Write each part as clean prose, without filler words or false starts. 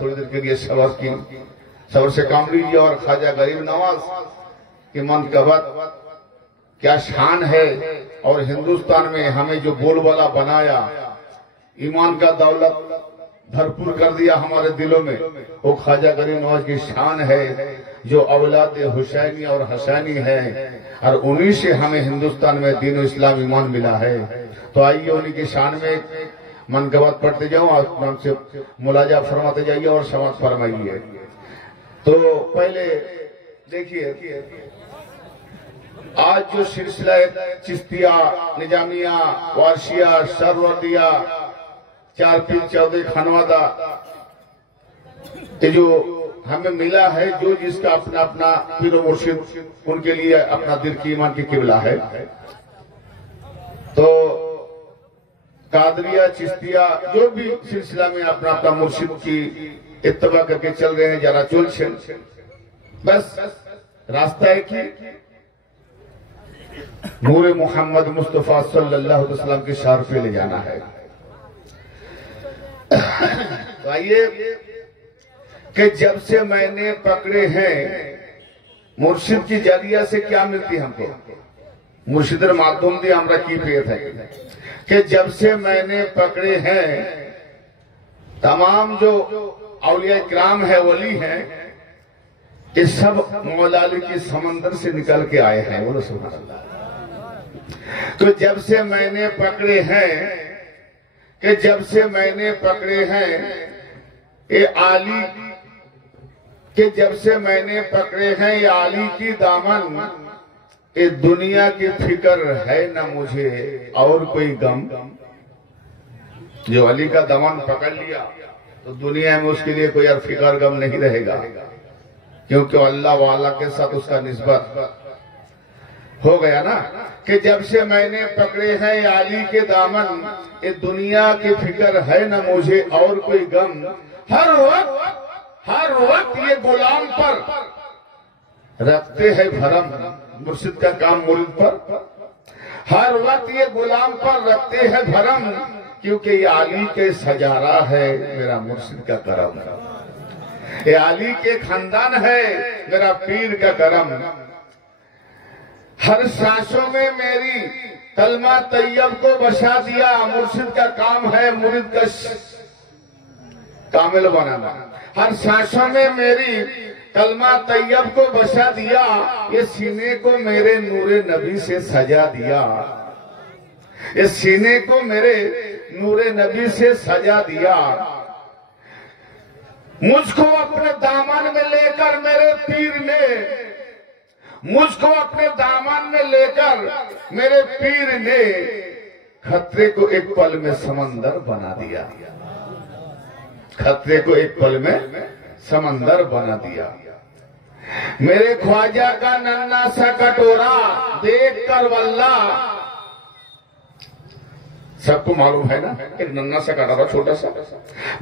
थोड़ी देर के लिए सबर से काम लीजिए। और ख्वाजा गरीब नवाज की मनकबत क्या शान है, और हिंदुस्तान में हमें जो बोलबाला बनाया, ईमान का दौलत भरपूर कर दिया हमारे दिलों में, वो ख्वाजा गरीब नवाज की शान है, जो औलाद हुसैनी और हसैनी है, और उन्हीं से हमें हिंदुस्तान में दीन इस्लाम ईमान मिला है। तो आइए उन्हीं की शान में मनकबत पढ़ते जाओ, आसमान से मुलाजा फरमाते जाइए और समाज फरमाइए। तो पहले देखिए, आज जो सिलसिला चिश्तिया, निजामिया, वारसिया, सरवर्दिया, चार पीर, चौदह खानवादा, ये जो हमें मिला है, जो जिसका अपना अपना पीर मुर्शिद, उनके लिए अपना दिल की ईमान की किबला है। तो कादरिया, चिश्तिया, जो भी सिलसिला में अपना अपना मुर्शिद की इत्तबा करके चल रहे हैं, जरा चल बस रास्ता है कि नूरे मोहम्मद मुस्तफा सल्लल्लाहु अलैहि वसल्लम के शार पे ले जाना है। तो आइए कि जब से मैंने पकड़े हैं, मुर्शिद की जरिया से क्या मिलती हमको, मुर्शिदर माध्यम दिए हमरा की पेत है कि जब से मैंने पकड़े हैं, तमाम जो औलिया इकराम है, वली हैं, ये सब मौला अली की समंदर से निकल के आए हैं। बोलो सुभान अल्लाह। तो जब से मैंने पकड़े हैं, कि जब से मैंने पकड़े हैं ये आली, कि जब से मैंने पकड़े हैं ये आली की दामन, ये दुनिया की फिक्र है न मुझे और कोई गम। जो अली का दामन पकड़ लिया तो दुनिया में उसके लिए कोई और फिक्र गम नहीं रहेगा, क्योंकि अल्लाह वाला के साथ उसका निस्बत हो गया ना। कि जब से मैंने पकड़े हैं ये आली के दामन, ये दुनिया की फिक्र है न मुझे और कोई गम। हर वक्त ये गुलाम पर रखते हैं भरम, मुर्शिद का काम मुरीद पर। हर वक्त ये गुलाम पर रखते हैं भरम, क्योंकि ये आली के सजारा है मेरा मुर्शिद का करम। ये आली के खानदान है मेरा पीर का करम। हर सांसों में मेरी कलमा तैयब को बसा दिया, मुर्शिद का काम है मुरीद का कामिल बनाना। हर सांसों में मेरी कलमा तैयब को बसा दिया, ये सीने को मेरे नूरे नबी से सजा दिया, ये सीने को मेरे नूरे नबी से सजा दिया। मुझको अपने दामन में लेकर मेरे पीर ने, मुझको अपने दामन में लेकर मेरे पीर ने खतरे को एक पल में समंदर बना दिया, खतरे को एक पल में समंदर बना दिया। मेरे ख्वाजा का नन्ना सा कटोरा देख कर वल्ला, सबको मालूम है ना, एक नन्ना सा कटोरा छोटा सा,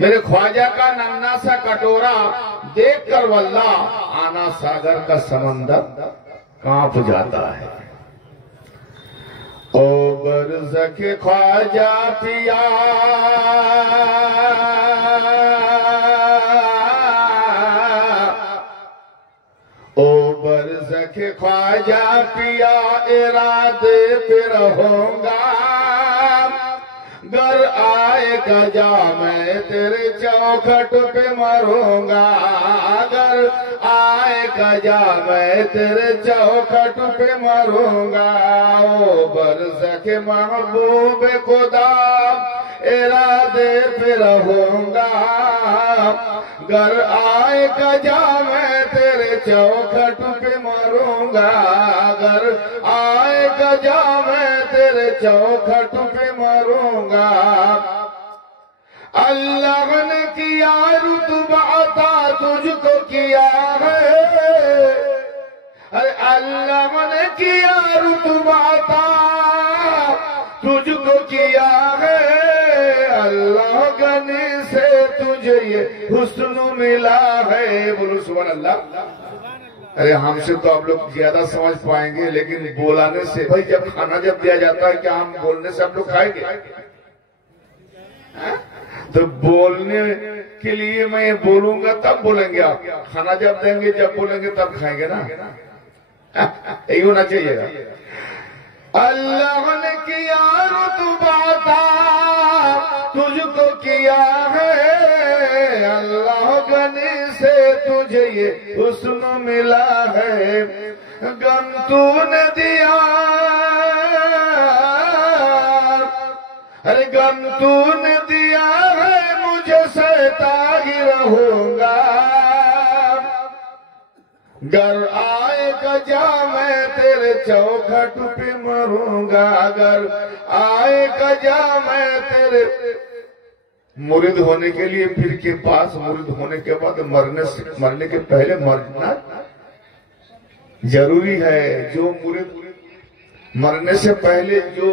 मेरे ख्वाजा का नन्ना सा कटोरा देख कर वल्ला, आना सागर का समंदर कांप जाता है। ओ बरज़के ख्वाजा पिया, ओ बरज़के ख्वाजा पिया, इरादे पे रहूंगा, घर आएगा जा मैं तेरे चौखट पे मरूंगा, घर आएगा जा मैं तेरे चौखट पे मरूंगा। ओ बरज़के महबूब खुदा, इरादे पे रहूंगा, घर आएगा जा मैं तेरे चौखट पे मरूंगा, घर आएगा जा मैं तेरे चौखट पे मरूंगा। अल्लाह ने किया रुतबा अता तुझको किया है, अरे अल्लाह ने किया रुतबा अता तुझको किया है, अल्लाह गनी से तुझे ये हुस्न मिला है। बोलो सुभान अल्लाह। अरे हमसे तो आप लोग ज्यादा समझ पाएंगे, लेकिन बोलाने से, भाई जब खाना जब दिया जाता है क्या हम बोलने से आप लोग खाएंगे? तो बोलने के लिए मैं ये बोलूंगा तब बोलेंगे आप, खाना जब देंगे जब बोलेंगे तब खाएंगे ना, यही होना चाहिएगा। अल्लाह ने किया रुतबाता तुझको किया है, अल्लाह गनी से तुझे ये हुस्न मिला है, गम तूने दिया, अरे गम तूने दिया है मुझे सहता ही रहूंगा, गर आएगा जा मैं तेरे चौखट पे मरूंगा, अगर आएगा जा मैं तेरे। मुरीद होने के लिए पीर के पास, मुरीद होने के बाद मरने के पहले मरना जरूरी है। जो मुरीद मरने से पहले जो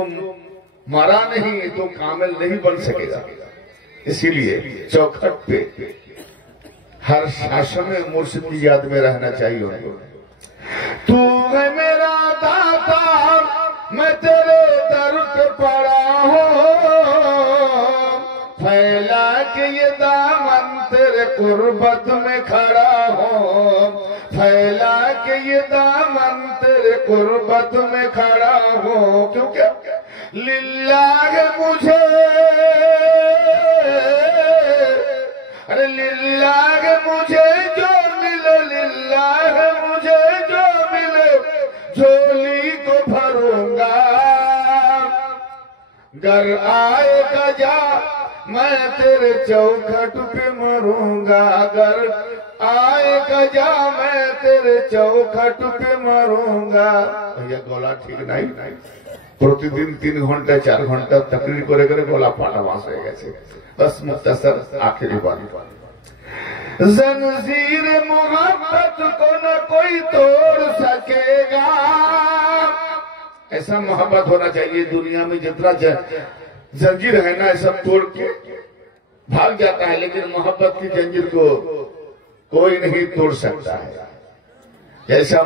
मरा नहीं तो कामिल नहीं बन सकेगा। इसीलिए चौखट पे हर शासन में मुर्शिद की याद में रहना चाहिए उनको। तू है मेरा दाता मैं तेरे दर पे पड़ा हूँ, फैला के ये दामन तेरे कुर्बत में खड़ा हूँ, फैला के ये दामन तेरे कुर्बत में खड़ा हूँ, क्योंकि लिल्लाह मुझे, अरे लिल्लाह मुझे जो मिले, लिल्लाह मुझे जो मिले झोली को भरूंगा, घर आएगा जा मैं तेरे चौखट पे मरूंगा, घर आएगा जा मैं तेरे चौखट पे मरूंगा। भैया गला ठीक नहीं, प्रतिदिन 3 घंटा 4 घंटा तकरीर करे करे गला फाटा बांस हो गए। बस मुख्तसर आखिरी बात, जंजीर मोहब्बत को न कोई तोड़ सकेगा। ऐसा मोहब्बत होना चाहिए दुनिया में, जितना जंजीर है ना सब तोड़ के भाग जाता है, लेकिन मोहब्बत की जंजीर को कोई नहीं तोड़ सकता है। जैसा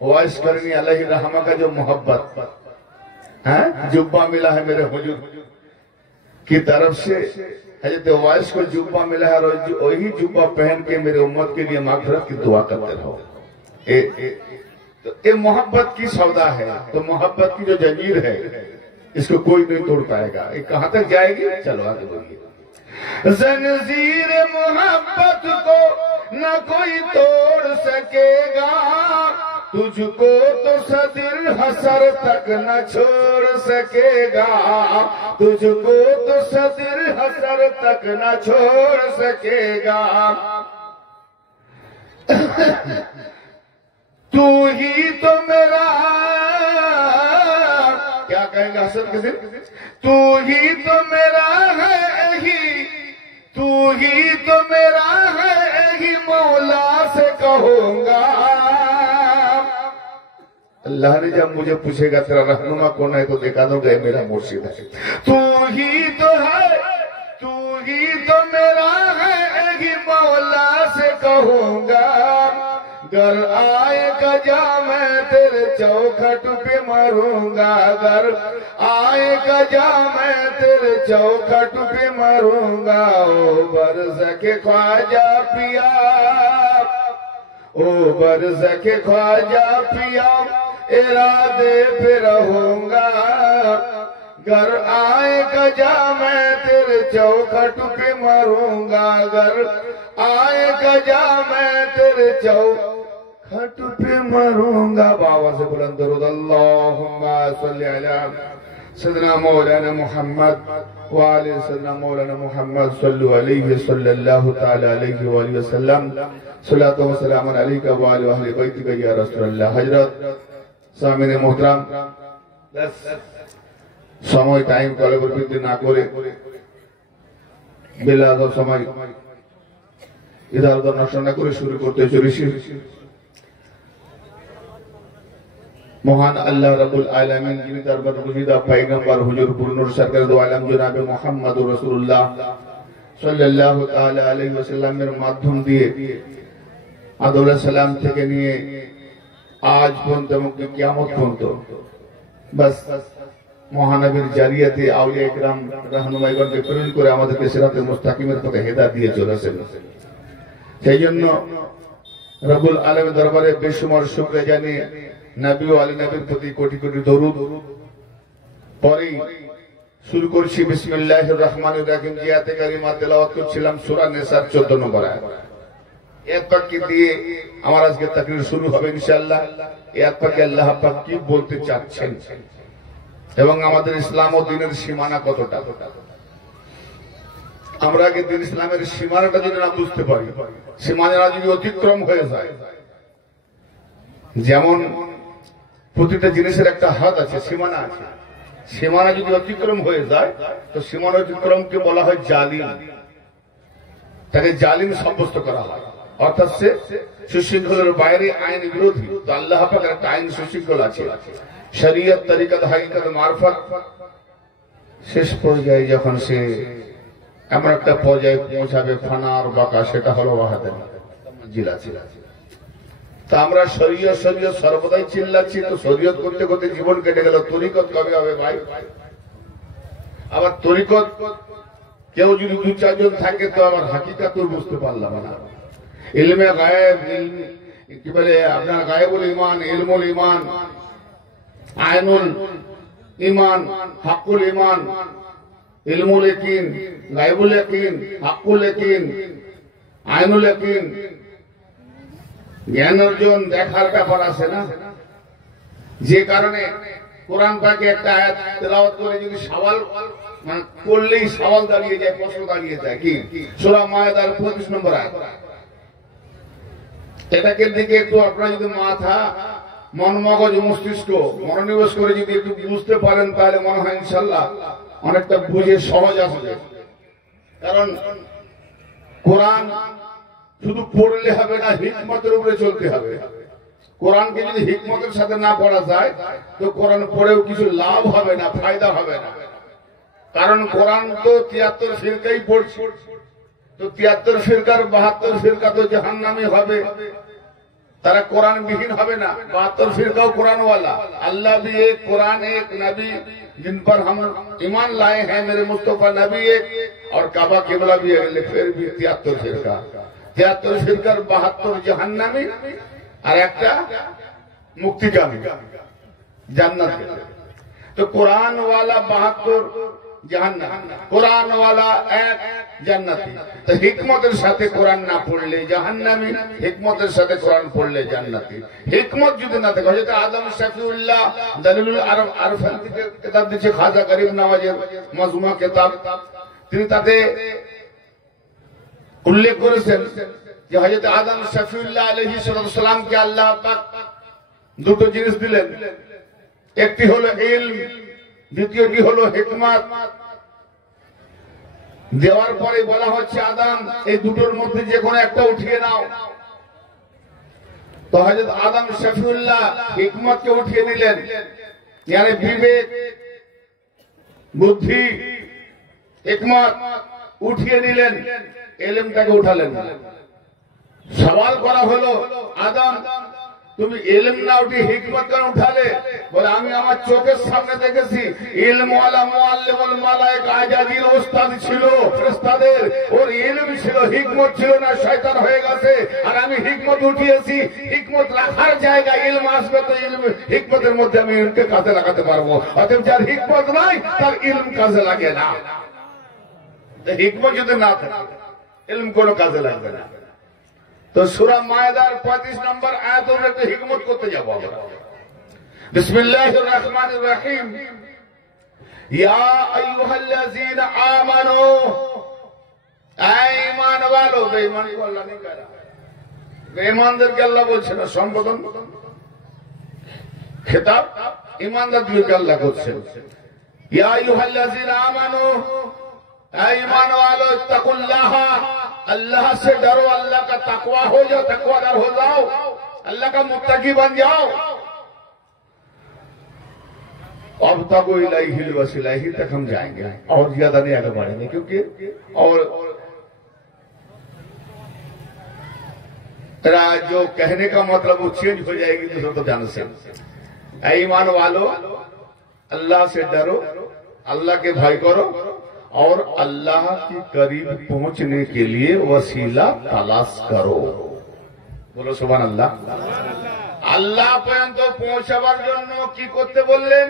वाइस करनी अलैहि रहमा का जो मोहब्बत है, जुब्बा मिला है मेरे हुजूर की तरफ से, हजरत वाइस को जुब्बा मिला है, और वही जुब्बा पहन के मेरे उम्मत के लिए मागफिरत की दुआ करते रहो। तो ये मोहब्बत की सौदा है। तो मोहब्बत की जो जंजीर है इसको कोई नहीं तोड़ पाएगा। ये कहां तक जाएगी, चलो आगे बढ़िए। जंजीर मोहब्बत को न कोई तोड़ सकेगा, तुझको तो सदिर हसर तक न छोड़ सकेगा, तुझको तो सदिर हसर तक न छोड़ सकेगा। तू ही तो मेरा, क्या कहेंगे हसर के दिन, तू ही तो मेरा है ही, तू ही तो मेरा है ही मौला से कहूंगा। अल्लाह ने जब मुझे पूछेगा तेरा रहनुमा कौन है, तो दिखा दूंगा मेरा मुर्शिद है। तू ही तो है, तू ही तो मेरा है ही मौला से कहूंगा, घर आएगा जा मैं तेरे चौखट पे मरूंगा, घर आएगा जा मैं तेरे चौखट पे मरूंगा। ओ बरस के ख्वाजा पिया, ओ बरस के ख्वाजा पिया इरादे पे रहूंगा, घर आएगा जा मैं तेरे चौखट पे मरूंगा, घर आएगा जा मैं तेरे चौखट पे मरूंगा। बाबा से बुलंद दरूद अल्लाहुम्मा सल्ली अला सय्यिदना मौलाना मुहम्मद व आले सय्यिदना मौलाना मुहम्मद सल्लल्लाहु अलैहि सल्लल्लाहु तआला अलैहि व सल्लम सल्लल्लाहु व सलाम अलैका व अला अहले बैतिका या रसूलल्लाह। हजरत सामने मोहतरम समय टाइम कले बृद्धि ना करे बेला समय इधर उधर नष्ट ना करे शुरू करते चलेছি। महान अल्लाह रब्बुल आलमीन जिन्हें दरबार गुज़ीदा पैगंबर हुजूर पुरनूर सरकार दो आलम जनाब मोहम्मद रसूलुल्लाह सल्लल्लाहु ताला अलैहि वसल्लम এর মাধ্যম দিয়ে আদর সালাম থেকে নিয়ে आज পর্যন্ত এবং কিয়ামত পর্যন্ত बस মহানবীর জারিয়াতে আউলিয়া ইকরাম রাহনুমাইগণকে প্রেরণ করে আমাদেরকে সিরাতে মুস্তাকিমের পথে হেদায়েত দিয়ে চলেছেন। সেই জন্য রব্বুল আলামিনের দরবারে বেশুমার শুকরিয়া জানিয়ে নবী ও আলী নবীর প্রতি কোটি কোটি দরুদ পরেই শুরু করছি। বিসমিল্লাহির রহমানির রহিম। যে আয়াতে কারিমা তেলাওয়াত করছিলাম সূরা নিসার 14 নম্বর আয়াত। এই পাকে দিয়ে আমার আজকে তাকরীর শুরু হবে ইনশাআল্লাহ। এই পাকে আল্লাহ পাক কি বলতে চাচ্ছেন এবং আমাদের ইসলাম ও দ্বীনের সীমানা কতটা। আমরা আগে দ্বীন ইসলামের সীমানাটা যদি না বুঝতে পারি, সীমানা যদি অতিক্রম হয়ে যায়, যেমন প্রতিটা জিনিসের একটা হাদ আছে, সীমানা আছে, সীমানা যদি অতিক্রম হয়ে যায় তো সীমানা অতিক্রমকে বলা হয় জালিম, তাকে জালিম সাব্যস্ত করা হয়, অর্থাৎ সে সুশৃঙ্খলের বাইরে আইন বিরোধী। তো আল্লাহ পাকের একটা আইন সুশৃঙ্খল আছে, শরীয়ত, তরিকত, হাকিকত, মারফত। শেষ পর্যায়ে যখন সে এমন একটা পর্যায়ে পৌঁছাবে ফানার বাঁকা, সেটা হলো ওয়াহাদাত মঞ্জিল আছে। তা আমরা শরীয়ত শরীয়ত সর্বদাই চিল্লাচ্ছি, তো শরীয়ত করতে করতে জীবন কেটে গেল। তরিকত কবে হবে ভাই? আবার তরিকত কেউ যদি 2-4 জন থাকে তো আবার হাকিকাত বুঝতে পারলাম না। ইলমে গায়েব, কি বলে আপনার গায়েবুল ঈমান, ইলমুল ঈমান, আইনুল ঈমান, হাক্কুল ঈমান, ইলমুল ইয়াকিন, গায়েবুল ইয়াকিন, হাক্কুল ইয়াকিন, আইনুল ইয়াকিন। জ্ঞান অর্জন দেখার ব্যাপার আছে না, যে কারণে কোরআন পাকে একটা আয়াত তেলাওয়াত করে যদি সওয়াল মানে করলেই সওয়াল দাঁড়িয়ে যায়, প্রশ্ন দাঁড়িয়ে যায়। কি? সূরা মায়েদার 25 নম্বর আয়াত। এটাকে দিকে একটু আপনারা যদি মাথা, মন, মগজ, মস্তিষ্ক মনোনিবেশ করে যদি একটু বুঝতে পারেন, তাহলে মনে হয় ইনশাআল্লাহ অনেকটা বুঝে সহজ আসবে। কারণ কোরআন শুধু পড়লে হবে না, হিকমতের উপরে চলতে হবে। কোরআনকে যদি হিকমতের সাথে না পড়া যায় তো কোরআন পড়েও কিছু লাভ হবে না, ফায়দা হবে না। কারণ কোরআন তো 73 ফিরকাই পড়ছে, তো 73 ফিরকার 72 ফিরকা তো জাহান্নামী হবে, তারা কোরআন বিহীন হবে না। 72 ফিরকাও কোরআনওয়ালা। अल्लाह भी एक, कुरान एक, नबी जिन पर हम ईमान लाए हैं, मेरे मुस्तफा नबी एक, और काबा किबला भी है। फिर भी 73 फिरका, 73 फिरकार 72 জাহান্নামী আর একটা মুক্তিকামী জান্নাত। তো কোরআন ওয়ালা 72 জাহান্নাম, কোরআন ওয়ালা 1 জান্নাতি। তো হিকমতের সাথে কোরআন না পড়লে জাহান্নামী, হিকমতের সাথে কোরআন পড়লে জান্নাতি। হিকমত যদি না থাকে, হযরত আদম শফিউল্লাহ দলিলুল আরব আরফান কিতাব দিচ্ছে, খাজা গরিব নওয়াজের মাজমুআ কিতাব, তিনি তাতে উল্লেখ করেছেন যে হযরত আদম শফিউল্লাহ আলাইহিস সালাম কে আল্লাহ পাক দুটো জিনিস দিলেন, একটি হলো ইলম, দ্বিতীয়টি হলো হিকমত। দেওয়ার পরে বলা হচ্ছে আদম এই দুটোর মধ্যে যে কোনো একটা উঠিয়ে নাও। তো হযরত আদম শফিউল্লাহ হিকমতকে উঠিয়ে নিলেন, মানে বিবেক, বুদ্ধি, হিকমত উঠিয়ে নিলেন, ইলমটাকে উঠালেন। সওয়াল করা হলো, আদম তুমি ইলম না উঠে হিকমত কেন উঠালে? বলে আমি আমার চোখের সামনে দেখেছি ইলম ওয়ালা মুআল্লিমুল মালায়েকা আজাজিল ওস্তাদ ছিল ফেরেশতাদের, ওর ইলম ছিল, হিকমত ছিল না, শয়তান হয়ে গেছে। আর আমি হিকমত উঠিয়েছি, হিকমত রাখার জায়গায় ইলম আসবে, তো ইলম হিকমতের মধ্যে আমি ইলমকে কাজে লাগাতে পারবো। অতএব যার হিকমত নাই তার ইলম কাজে লাগে না। হিকমত যদি না থাকে ইলম কোনো কাজে লাগবে না। তো সূরা মায়েদার 35 নম্বর আয়াত অনুযায়ী হিকমত করতে যাব আমরা। বিসমিল্লাহির রহমানির রহিম। ইয়া আইয়ুহাল্লাযীনা আমানু, এই ঈমান ওয়ালো, বেঈমান को আল্লাহ नहीं कह रहा, বেঈমানদেরকে আল্লাহ বলছে না, সম্বোধন খেতাব ঈমানদারদেরকে আল্লাহ করছেন। ইয়া আইয়ুহাল্লাযীনা আমানু, এই ঈমান ওয়ালো, ইত্তাকুল্লাহ, अल्लाह से डरो, अल्लाह का तकवा हो जाओ, तकवादार हो जाओ, अल्लाह का मुत्तकी बन जाओ। अब तक इलाही वसीला ही तक हम जाएंगे, और ज्यादा नहीं आगे बढ़ेंगे, क्योंकि और जो कहने का मतलब वो चेंज हो जाएगी दूसरों को जान से। ईमान वालों, अल्लाह से डरो, अल्लाह के भय करो और अल्लाह के करीब पहुंचने के लिए वसीला तलाश करो। बोलो सुभान अल्लाह। আল্লাহ পর্যন্ত পৌঁছাবার জন্য কি করতে বললেন?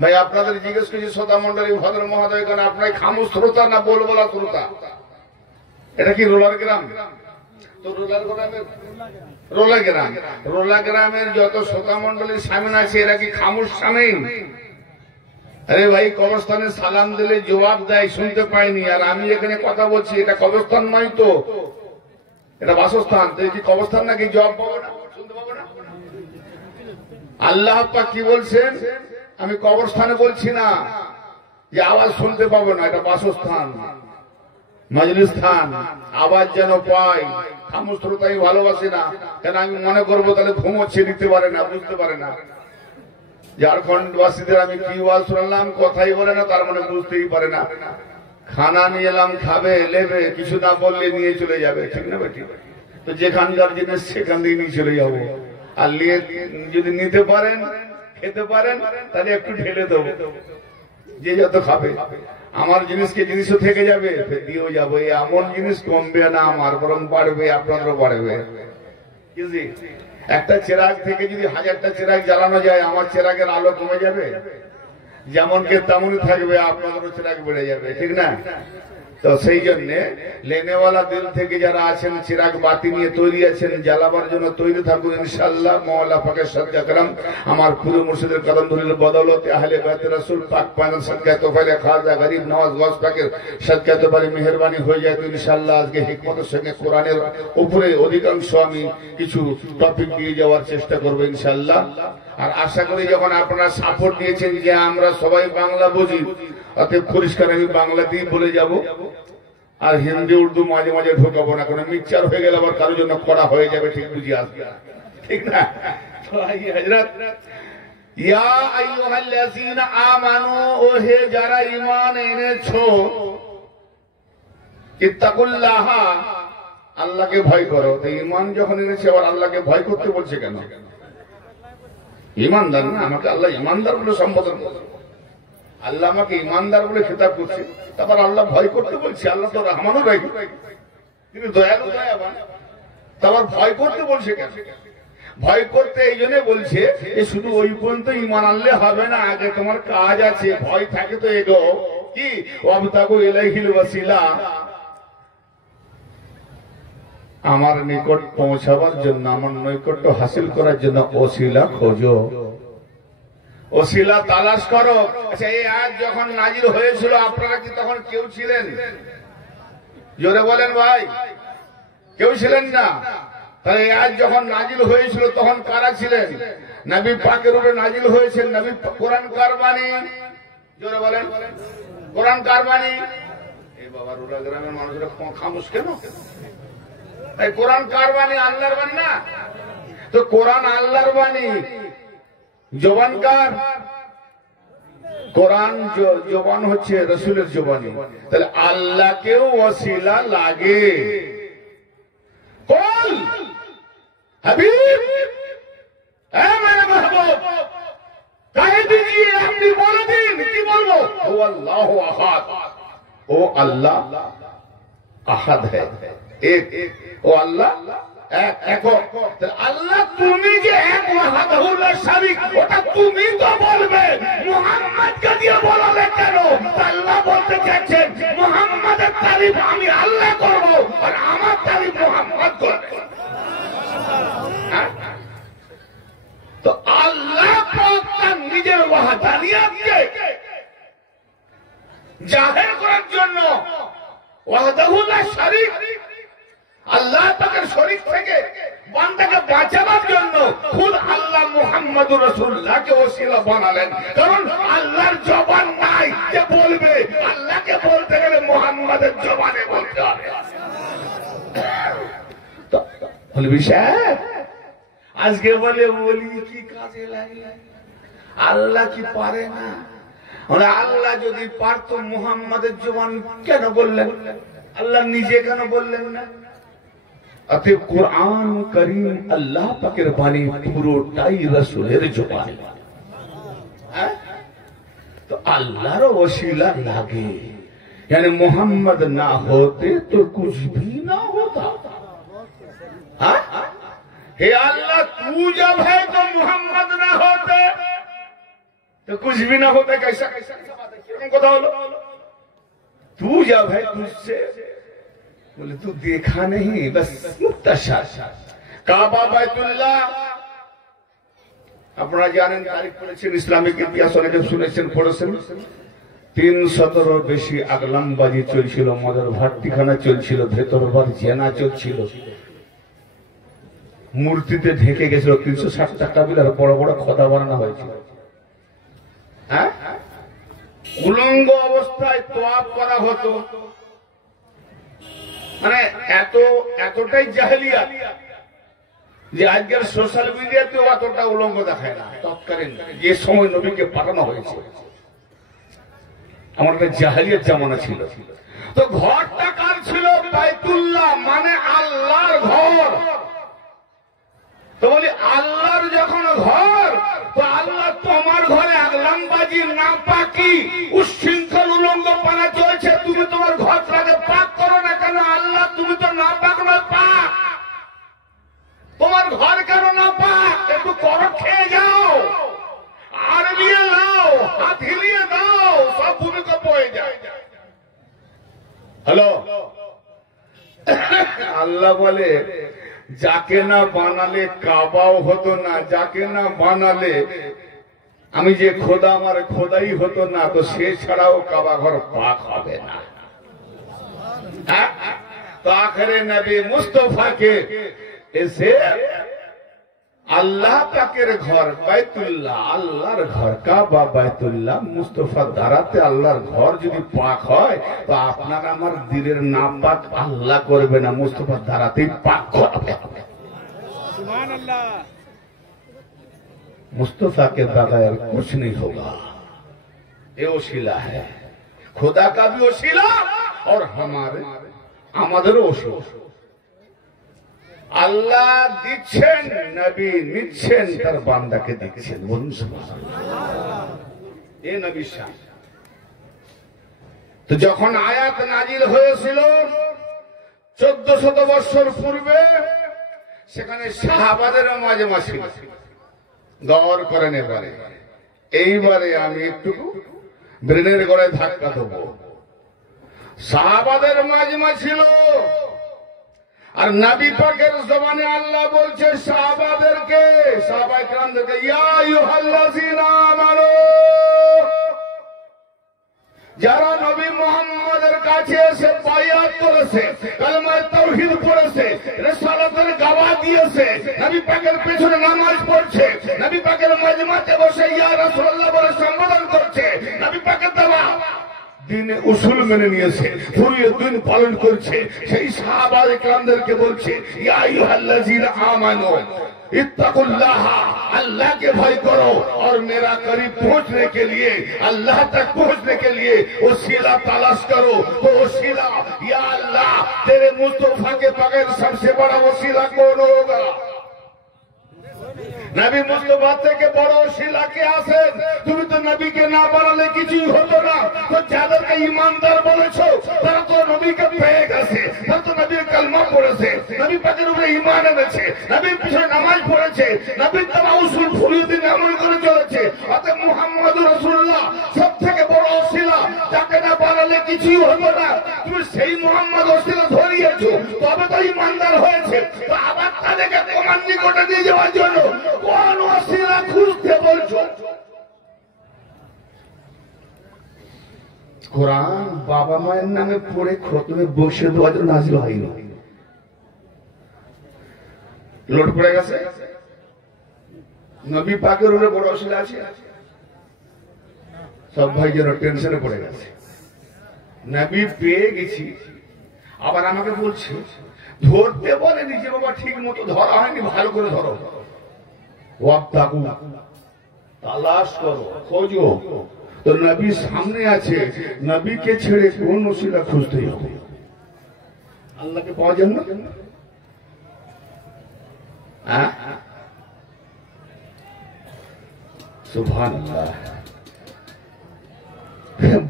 ভাই আপনাদের জিজ্ঞেস করছি শ্রোতা মন্ডলী ভদ্র মহোদয়গণ, আপনার খামোশ শ্রোতা না বলবলা শ্রোতা? এটা কি রোলার গ্রাম? তো রোলা গ্রামের যত শ্রোতা মন্ডলীর সামিন আছে এরা কি খামোশ সামিন? আরে ভাই কবরস্থানে সালাম দিলে জবাব দেয়, শুনতে পাইনি, আর আমি এখানে কথা বলছি, এটা কবরস্থান নয় তো, এটা বাসস্থান। তো কি কবরস্থান নাকি জবাব পাবো না, শুনতে পাবো না? আল্লাহ পাক কি বলছেন? আমি কবরস্থানে বলছি না যে আওয়াজ শুনতে পাবো না, এটা বাসস্থান, মজলিস স্থান, আওয়াজ যেন পাই। খামোশ শ্রোতা আমি ভালোবাসি না, কেন আমি মনে করবো তাহলে ঘুমোচ্ছে, নিতে পারে না, বুঝতে পারে না। ঝাড়খণ্ডবাসীদের আমি কি ওয়াজ শুনলাম, কথাই বলে না, তার মানে বুঝতেই পারে না। খানা নিয়ে এলাম, খাবে, লেবে, কিছু না বললে নিয়ে চলে যাবে, ঠিক না বেটি? তো যেখানকার জিনিস সেখান থেকে নিয়ে চলে যাবো, আর নিয়ে যদি নিতে পারেন, খেতে পারেন, তাহলে একটু ঢেলে দেবো, যে যত খাবে। আমার জিনিসকে জিনিসও থেকে যাবে, দিয়েও যাবো। এমন জিনিস কমবে না আমার, বরং বাড়বে, আপনাদেরও বাড়বে। একটা চেরাগ থেকে যদি 1000টা চেরাগ জ্বালানো যায়, আমার চেরাগের আলো কমে যাবে? যেমন কে তেমনই থাকবে, আপনাদেরও চেরাগ বেড়ে যাবে, ঠিক না? তো সেই জন্য লেনেওয়ালা দিল থেকে যারা আছেন, চিরাগ বাতি নিয়ে তৈরি আছেন, জ্বালাবার জন্য তৈরি থাকুন ইনশাআল্লাহ। মওলা পাকের সদকা করম, আমার পুরো মুর্শিদের কদম ধরিল বদৌলতে আহলে বাইত রাসূল পাক পায়ন সদকা তোফাইলে খাজা গরিব নওয়াজ গাউস পাকের সদকা তোফাইলে মেহেরবানি হয়ে যায় তো ইনশাআল্লাহ। আজকে হিকমতের সঙ্গে কোরআনের উপরে অধিকাংশ আমি কিছু টপিক দিয়ে যাওয়ার চেষ্টা করব ইনশাআল্লাহ। আর আশা করি যখন আপনারা সাপোর্ট দিয়েছেন যে আমরা সবাই বাংলা বুঝি, অতএব পরিষ্কার আমি বাংলাতেই বলে যাব, আর হিন্দি উর্দু মাঝে মাঝে ঢোকাবো না, কারণ মিক্সচার হয়ে গেলে আবার কারোর জন্য করা হয়ে যাবে, ঠিক বুঝি আসবে, ঠিক না? হযরত ইয়া আইয়ুহাল্লাযীনা আমানু, ও হে যারা ঈমান এনেছো, ইত্তাকুল্লাহ, আল্লাহকে ভয় করো। তো ঈমান যখন এনেছে আবার আল্লাহকে ভয় করতে বলছে কেন? ঈমানদার না, আমাকে আল্লাহ ঈমানদার বলে সম্বোধন করছে, আল্লাহ আমাকে ঈমানদার বলে খেতাব করছে, তারপর আল্লাহ ভয় করতে বলছে। আল্লাহ তো রহমানুর রহিম, তিনি দয়ালু দয়াবান, তারপর ভয় করতে বলছে কেন? ভয় করতে এই জন্য বলছে যে শুধু ওই পর্যন্ত ঈমান আনলে হবে না, আগে তোমার কাজ আছে। ভয় থাকে তো এগো কি, ওয়াবতাগু ইলাইহিল ওয়াসিলা, আমার নিকট পৌঁছাবার জন্য, আমার নৈকট্য হাসিল করার জন্য ওসিলা খোঁজো, ওসিলা তালাশ করো। আচ্ছা, এই আয়াত যখন নাজিল হয়েছিল আপনারা কি তখন কেউ ছিলেন? জোরে বলেন ভাই, কেউ ছিলেন না? তাহলে এই আয়াত যখন নাজিল হয়েছিল তখন কারা ছিলেন? নবী পাকের উপরে নাজিল হয়েছে। নবী কোরআন কার বাণী? জোরে বলেন, কোরআন কার বাণী? এই বাবা রুলা গ্রামের মানুষরা খামোশ কেন? এই কোরআন কার বাণী? আল্লাহর বাণী না? তো কোরআন আল্লাহর বাণী, জবান কার? কোরআন জবান হচ্ছে রাসূলের জবানি, তাহলে আল্লাহকেও ওসিলা লাগে। কল হাবিব, এ মেরে মাহবুব, কহে দিজিয়ে, আপনি বলে দিন, কি বলবো? ও আল্লাহু আহাদ, ও আল্লাহ আহাদ হ্যায়, এক, ও আল্লাহ একক। আল্লাহ তুমি যে এক, ওয়াহদাহুল শারীক, ওটা তুমি তো বলবে, মুহাম্মদকে দিয়ে বলালে কেন? আল্লাহ বলতে চাচ্ছেন মুহাম্মাদের তারিফ আমি আল্লাহ করব, আর আমার তারিফ মুহাম্মদ করবে। তো আল্লাহ পাক তার নিজের ওয়াহদানিয়তকে জাহির করার জন্য, ওয়াহদাহুল শারীক, আল্লাহ পাকের শরীক থেকে বান্দাকে বাঁচাবার জন্য খুদ আল্লাহ মুহাম্মদুর রাসূলুল্লাহকে ওসিলা বানালেন। কারণ আল্লাহর জবান নাই যে বলবে, আল্লাহকে বলতে গেলে মুহাম্মাদের জবানে বলতে হবে। বলবি স্যার আজকে বলি কি কাজে লাগে? আল্লাহ কি পারে না? আল্লাহ যদি পারত মুহাম্মাদের জবান কেন বললেন? আল্লাহ নিজে কেন বললেন না? অতএব কোরআন করিম আল্লাহ পাকের বাণী পুরোটাই রাসূলের জবানে। तो अल्लाह रो वसीला लागे, यानी मोहम्मद ना होते तो कुछ भी ना होता। हे अल्लाह, तू जब है तो मोहम्मद ना होते तो कुछ भी ना होता। कैसा कैसा बात है, हमको बोलो। तू जब है तुझसे, बोले तू देखा नहीं, बस मुक्तशा। काबा बैतुल्लाह अपना जानेन तारीख पढ़ेছেন, ইসলামিক ইতিহাস অনেকে শুনেছেন পড়েছেন। 300 বেশি আগলামবাজি চলছিল, মদের ভাট্টিখানা চলছিল, ভেতরবার জেনা চলছিল, মূর্তিতে ঢেকে গেছিল 360টা কাবিলার বড় বড় খোদা বানানো হয়েছিল। হ্যাঁ, উলঙ্গ অবস্থায় তোয়াফ করা হতো। মানে এতটাই জাহেলিয়াত যে আজকের সোশ্যাল মিডিয়াতে অতটা উলঙ্গ দেখায় না। তৎকালীন যে সময় নবীকে পাঠানো হয়েছে, আমার একটা জাহেলিয়াত জামানা ছিল। তো ঘরটা কার ছিল? বাইতুল্লাহ, মানে আল্লাহর ঘর। তো বলি আল্লাহর যখন ঘর, তো আল্লাহ তোমার ঘরে আগলামবাজি না পাকি উচ্ছৃঙ্খল উলঙ্গ পানা চলছে, তুমি তোমার ঘরটাকে পাক করো না কেন? আল্লাহ, তুমি তো না পাক না পাক, তোমার ঘর কেন না পাক? একটু করো, খেয়ে যাও, আর নিয়ে লাও, হাত হিলিয়ে দাও, সব ভূমিকম্প হয়ে যায়। হ্যালো, আল্লাহ বলে যাকে না বানালে কাবাও হতো না, যাকে না বানালে আমি যে খোদা, আমার খোদাই হতো না, তো সে ছাড়াও কাবা ঘর পাক হবে না। তো আখেরে নবী মুস্তফাকে এসে আল্লাহ পাকের ঘর বাইতুল্লাহ, আল্লাহর ঘর কাবা বাইতুল্লাহ মুস্তফার দ্বারাতে আল্লাহর ঘর যদি পাক হয়, তো আপনার আমার দিলের নাম পাক আল্লাহ করবে না, মুস্তফার দ্বারাতেই পাক করবে। সুবহানাল্লাহ। मुस्तफा के बगैर कुछ नहीं होगा। ये वसीला है, खुदा का भी वसीला और हमारे वसीला। আল্লাহ দিচ্ছেন, নবী নিচ্ছেন, তার বান্দাকে দিচ্ছেন। বলুন সুবহানাল্লাহ। এ নবী শাহ। তো যখন আয়াত নাজিল হয়েছিল 1400 বছর পূর্বে, সেখানে সাহাবাদের মাজমা ছিল। গৌর করেন এবারে, এইবারে আমি একটু ব্রেনের গড়ায় ধাক্কা দেবো। সাহাবাদের মাজমা ছিল, আর নবী পাকের জবানে আল্লাহ বলছে সাহাবাদেরকে, সাহাবায়ে কেরামদেরকে, ইয়া আইয়ুহাল্লাযীনা আমানু, যারা নবী মুহাম্মদের কাছে এসে বায়াত করেছে, কালেমা তাওহীদ পড়েছে, রিসালাতের গাওয়া দিয়েছে, নবী পাকের পেছনে নামাজ পড়ছে, নবী পাকের মাজমাতে বসে ইয়া রাসূলুল্লাহ বলে সম্বোধন করছে, নবী পাকের দেওয়া দিনে উসুল মেনে নিয়েছে, পুরিয়ে দিন পালন করছে, সেই সাহাবায়ে কেরামদেরকে বলছে ইয়া আইয়ুহাল্লাযীনা আমানু इत्तकुल्लाह, अल्लाह के भय करो, और मेरा करीब पहुंचने के लिए, अल्लाह तक पहुंचने के लिए वसीला तलाश करो। तो वसीला, या अल्लाह, तेरे मुस्तफा के बगैर सबसे बड़ा वसीला कौन होगा? নবী মুস্তফা থেকে বড় ওসিলা কে আছেন? তুমি তো নবীকে না বানালে কিছুই হতো না। তো যাদেরকে ইমানদার বলেছো, তারা তো নবীকে পেয়ে গেছে, তারা তো নবীর কালমা পড়েছে, নবী পাকের উপরে ঈমান এনেছে, নবীর পিছনে নামাজ পড়েছে, নবীর দেওয়া উসুল ফুরিয়ে দিন আমল করে চলেছে। অতএব মুহাম্মদুর রাসূলুল্লাহ সব থেকে বড় ওসিলা, যাকে না বানালে কিছুই হতো না। তুমি সেই মুহাম্মদ ওসিলা ধরিয়েছো, তবে তো ইমানদার হয়েছে। তো আবার তাদেরকে তোমার নিকটে নিয়ে যাওয়ার জন্য কোন ওসিলা খুঁজতে বলছো? কোরআন বাবা মায়ের নামে পড়ে খতমে বসে দেওয়ার জন্য নাজিল হয়নি, লোড পড়ে গেছে। নবী পাকের উপরে বড় ওসিলা আছে, সব ভাই যেন টেনশনে পড়ে গেছে। নবী পেয়ে গেছি, আবার আমাকে বলছে ধরতে বলেনি যে বাবা ঠিক মতো ধরা হয়নি, ভালো করে ধরো, ওয়াবতাকু, তালাশ করো, খোঁজো। তো নবী সামনে আছে, নবীকে ছেড়ে কোন ওসিলা খুঁজতে হবে? আল্লাহকে পাওয়ার জন্য। সুবহানাল্লাহ।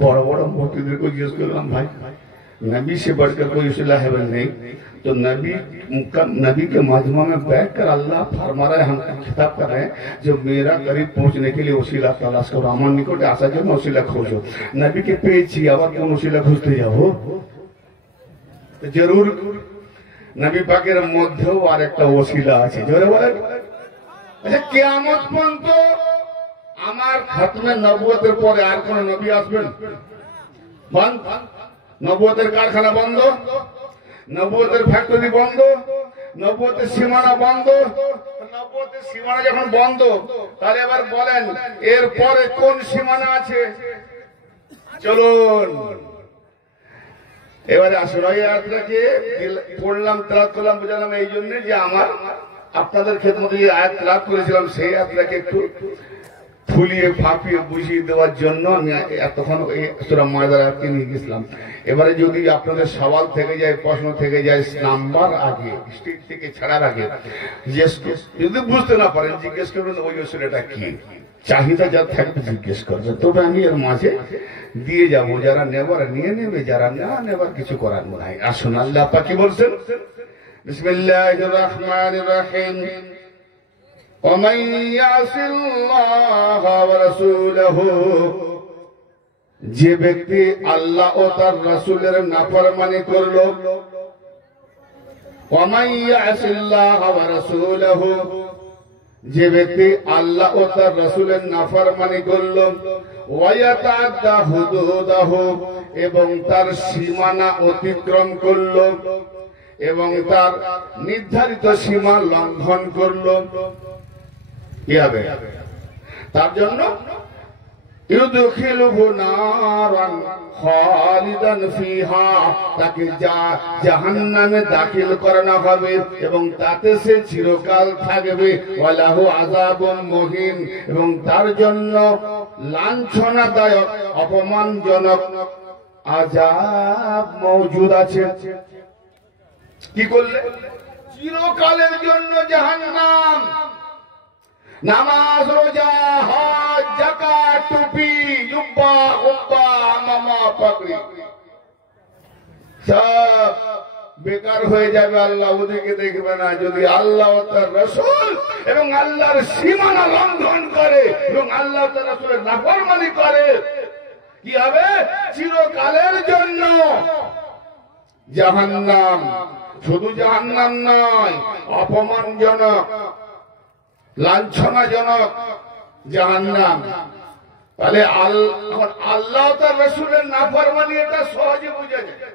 बड़ा बड़ा मोतीदेर को जिज्ञेस करलाम भाई नबी से बढ़कर कोई वसीला है नहीं, तो नबी के मजमा में बैठकर अल्लाह फरमा रहे, हम खिताब कर रहे हैं जो मेरा करीब पहुंचने के लिए वसीला तलाश करो, আমার নিকটে আসার জন্য वसीला खोजो। नबी के পেয়েছি আবার কোন वसीला খুঁজতে যাবো? তো জরুর নবী পাকের মধ্যেও আরেকটা वसीला আছে, জোরে বলেন। আচ্ছা কিয়ামত পর্যন্ত আমার খাতমে নবুয়তের পরে আর কোন নবী আসবেন? বন্ধ, নবুয়তের কারখানা বন্ধ, নবুয়তের ফ্যাক্টরি বন্ধ, নবুয়তের সীমানা বন্ধ। নবুয়তের সীমানা যখন বন্ধ, তাহলে এবার বলেন এর পরে কোন সীমানা আছে? চলুন এবারে আসুন, ওই আয়াতটাকে পড়লাম, তেলাওয়াত করলাম, বুঝালাম এই জন্য যে আমার আপনাদের খেদমতে যে আয়াত তেলাওয়াত করেছিলাম সেই আয়াতটাকে একটু ফুলিয়ে ফাঁপিয়ে বুঝিয়ে দেওয়ার জন্য আমি এতক্ষণ এই সূরা মায়দার আয়াতকে নিয়ে গেছিলাম। এবারে যদি আপনাদের সওয়াল থেকে যায়, প্রশ্ন থেকে যায়, নাম্বার আগে স্টেজ থেকে ছাড়ার আগে যদি বুঝতে না পারেন জিজ্ঞেস করবেন ওই ওসিলাটা কি, চাহিদা যা থাকবে জিজ্ঞেস করবে, তবে আমি এর মাঝে দিয়ে যাব। যারা নেবার নিয়ে নেবে, যারা না নেবার কিছু করার নাই। আসুন আল্লাহ পাক কি বলছেন, বিসমিল্লাহির রহমানির রহিম, ومن يعص الله ورسوله, যে ব্যক্তি আল্লাহ ও তার রাসূলের নাফরমানি করলো, ومن يعص الله ورسوله, যে ব্যক্তি আল্লাহ ও তার রাসূলের নাফরমানি করলো, ওয়ায়াতাআদ্দা হুদুদাহু, এবং তার সীমানা অতিক্রম করলো এবং তার নির্ধারিত সীমা লঙ্ঘন করলো, কি হবে? তার জন্য ইউদখিলুহু নারান খালিদান ফিহা, তাকে জাহান্নামে দাখিল করানো হবে এবং তাতে সে চিরকাল থাকবে। ওয়ালাহু আযাবুম মুহিন, এবং তার জন্য লাঞ্ছনাদায়ক অপমানজনক আযাব মওজুদ আছে। কি করলে? চিরকালের জন্য জাহান্নাম। নামাজ, রোজা, হজ, যাকাত, টুপি, জুব্বা, উব্বা, মামা, পাগড়ি সব বেকার হয়ে যাবে, আল্লাহ ওদিকে দেখবে না। যদি আল্লাহ ও তার রাসূল এবং আল্লাহর সীমানা লঙ্ঘন করে এবং আল্লাহ ও তার রাসূলের নাফরমানি করে, কি হবে? চিরকালের জন্য জাহান্নাম। শুধু জাহান্নাম নয়, অপমানজনক লাঞ্ছনাজনক জাহান্নাম। তাহলে আল্লাহ তার রাসূলের নাফরমানি এটা সহজে বোঝা যায়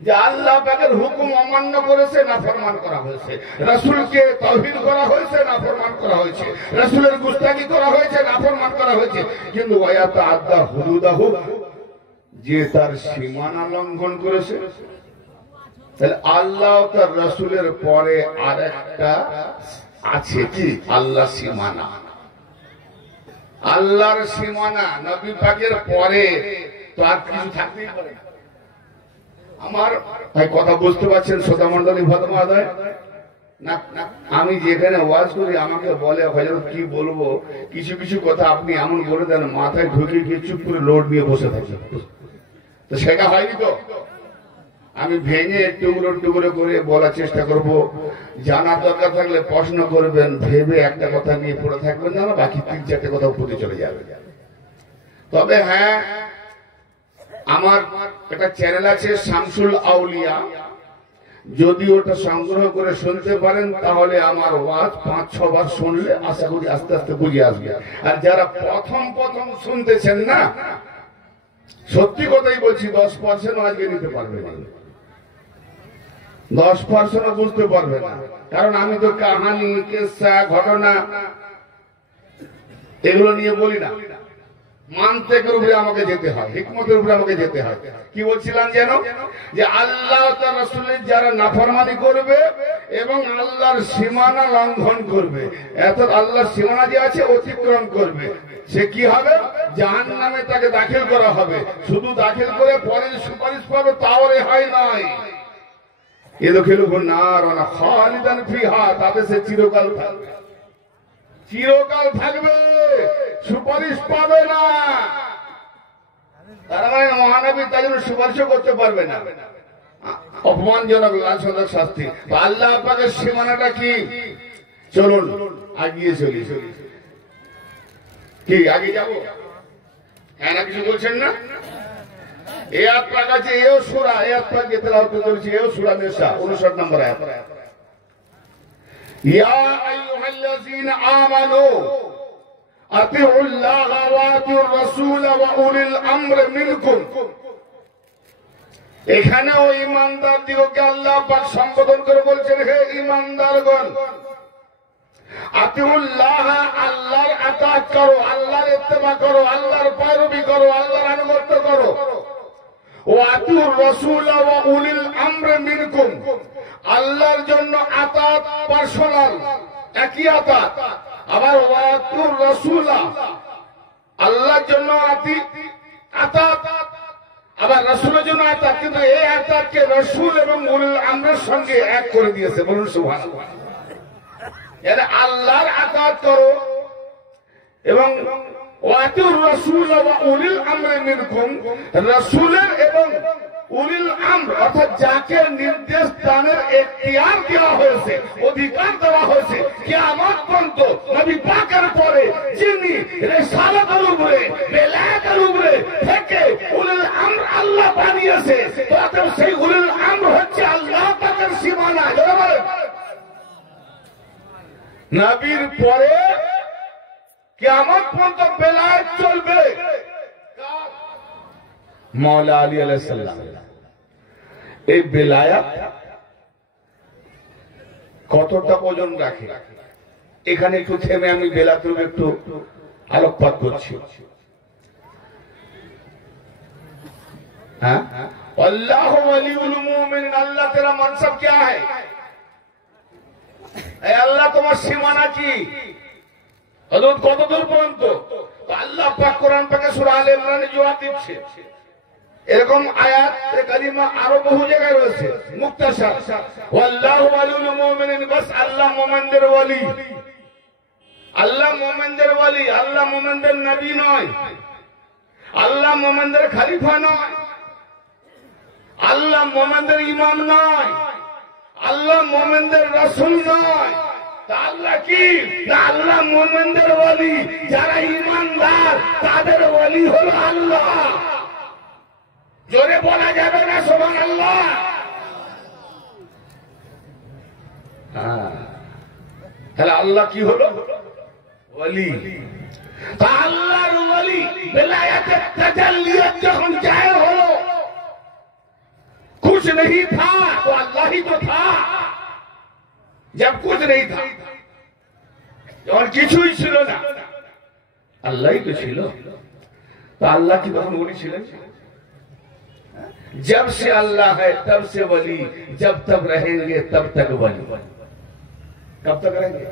যে আল্লাহ পাকের হুকুম অমান্য করেছে, নাফরমান করা হয়েছে, রাসূলকে তাওহীদ করা হয়েছে, নাফরমান করা হয়েছে, রাসূলের গুস্তাখি করা হয়েছে, নাফরমান করা হয়েছে। কিন্তু ওয়ায়াতাআদ্দা হুদুদাহু, যে তার সীমানা লঙ্ঘন করেছে। তাহলে আল্লাহ তার রাসূলের পরে আরেকটা আছে কি? আল্লাহ সীমানা। আল্লাহর সীমানা নবী পাকের পরে তো আর কিছু থাকতেই পারে না। আমার ভাই কথা বুঝতে পারছেন? শ্রোতা মণ্ডলী ভদ্র আদায় না, আমি যেখানে ওয়াজ করি আমাকে বলে হযরত কি বলবো, কিছু কিছু কথা আপনি এমন বলে দেন মাথায় ঢুকে গিয়ে চুপ করে লোড নিয়ে বসে থাকি। তো সেটা হয়নি। তো আমি ভেঙে টুকরো টুকরো করে বলার চেষ্টা করব। জানার দরকার থাকলে প্রশ্ন করবেন, ভেবে একটা কথা নিয়ে পড়ে থাকবেন না, বাকি 3-4টে কথা উপরে চলে যাবে। তবে হ্যাঁ, আমার একটা চ্যানেল আছে শামসুল আউলিয়া, যদি ওটা সংগ্রহ করে শুনতে পারেন তাহলে আমার ওয়াজ 5-6 বার শুনলে আশা করি আস্তে আস্তে বুঝে আসবে। আর যারা প্রথম শুনতেছেন না, সত্যি কথাই বলছি, 10% আজকে নিতে পারবে না, 10% বুঝতে পারবে না। কারণ আমি তো কাহানি, কিসসা, ঘটনা এগুলো নিয়ে বলি না। মানতেকের উপরে আমাকে যেতে হয়, হিকমতের উপরে আমাকে যেতে হয়। কি বলছিলাম যেন, যে আল্লাহ তার রাসূলের যারা নাফরমানি করবে এবং আল্লাহর সীমানা লঙ্ঘন করবে, এত আল্লাহর সীমানা যে আছে অতিক্রম করবে, সে কি হবে? জাহান্নামে তাকে দাখিল করা হবে। শুধু দাখিল করে পরে সুপারিশ পাবে তাও রেহাই নয়। ইদখিলুহু নারান খালিদান ফিহা, তাতে সে চিরকাল থাকবে, চিরকাল থাকবে, সুপারিশ পাবে না। তার মানে মহানবী তাই জন্য সুপারিশ করতে পারবে না, অপমানজনক লাঞ্ছনার শাস্তি। আল্লাহ পাকের সীমানাটা কি? চলুন আগিয়ে চলি। কি আগে যাবো? হ্যাঁ না কিছু বলছেন না? এই আয়াত পাক আছে, এও সূরা, এই আয়াত পাক তেলাওয়াত করেছি, এও সূরা নিসা 59 নম্বর আয়াত। ইয়া আইয়ুহাল্লাযীনা আমানু আতিউল্লাহ ওয়া আতিউর রাসূল ওয়া উলিল আমরি মিনকুম। এখানেও ঈমানদারদিগকে আল্লাহ পাক সম্বোধন করে বলছেন, হে ঈমানদারগণ, আতিউল্লাহ, আল্লাহর আতাত করো, আল্লাহর ইত্তেবা করো, আল্লাহর পয়রবি করো, আল্লাহর আনুগত্য করো। ওয়া আতিউর রাসূল ওয়া উলিল আমরি মিনকুম, আল্লাহর জন্য আতাত পার্সোনাল, একই আতাত। আবার ওয়া আতিউর রাসূল, আল্লাহর জন্য আতাত, আবার রাসূলের জন্য আতাত। কিন্তু এই আতাতকে রাসূল এবং উলিল আমরের সঙ্গে এক করে দিয়েছে। বলুন সুবহানাল্লাহ। মানে আল্লাহর আতাত করো এবং ওয়াতিউর রাসূল ওয়া উলিল আমরি মিনকুম, রাসূলের এবং উলিল আমর অর্থাৎ যাকে নির্দেশ দানের এখতিয়ার দেওয়া হয়েছে, অধিকার দেওয়া হয়েছে, কিয়ামত পর্যন্ত নবী পাকের পরে যিনি রিসালাতের উপরে, বেলায়েতের উপরে থেকে উলিল আমর আল্লাহ বানিয়েছে, তাদের সেই উলিল আমর হচ্ছে আল্লাহ পাকের সীমানা। নবীর পরে কিয়ামত পর্যন্ত বেলায়েত চলবে মওলা আলী আলাইহিস সালাম। এই বেলায়েত কতটা ওজন রাখে, এখানে একটু থেমে আমি বেলায়েতের একটু আলোকপাত করছি। हाँ, अल्लाह वलीउल मोमिन, अल्लाह तेरा मनसब क्या है? अल्लाह तुम्हार सीमाना की हदूद कत दूर পর্যন্ত? আল্লাহ পাক কোরআন পাকে সূরা আলে ইমরানে জবাব দিচ্ছে। এরকম আয়াত কালিমা আরো বহু জায়গায় রয়েছে। মুক্তাসার, ওয়াল্লাহু ওয়ালিউল মুমিনিন, বাস আল্লাহ মুমিনদের ওয়ালি, আল্লাহ মুমিনদের ওয়ালি। আল্লাহ মুমিনদের নবী নয়, আল্লাহ মুমিনদের খলিফা নয়, আল্লাহ মুমিনদের ইমাম নয়, আল্লাহ মুমিনদের রাসূল নয়। তা আল্লাহ কি? না, আল্লাহ মুমিনদের ওয়ালি, যারা ঈমানদার তাদের ওয়ালি হলো আল্লাহ। জোরে বলা যাবে না সুবহানাল্লাহ? তাহলে আল্লাহ কি হলো? ওয়ালি। তা আল্লাহর ওয়ালি বেলায়েতের তাজাল্লিয়াত যখন জায়ের হলো, कुछ नहीं था तो अल्लाह ही तो था। जब कुछ नहीं था, और কিছুই ছিল না, আল্লাহই তো ছিল। তো আল্লাহ কি তখন ওলি ছিলেন? जब से अल्लाह है तब से वली, जब तक रहेंगे तब तक वली। कब तक रहेंगे?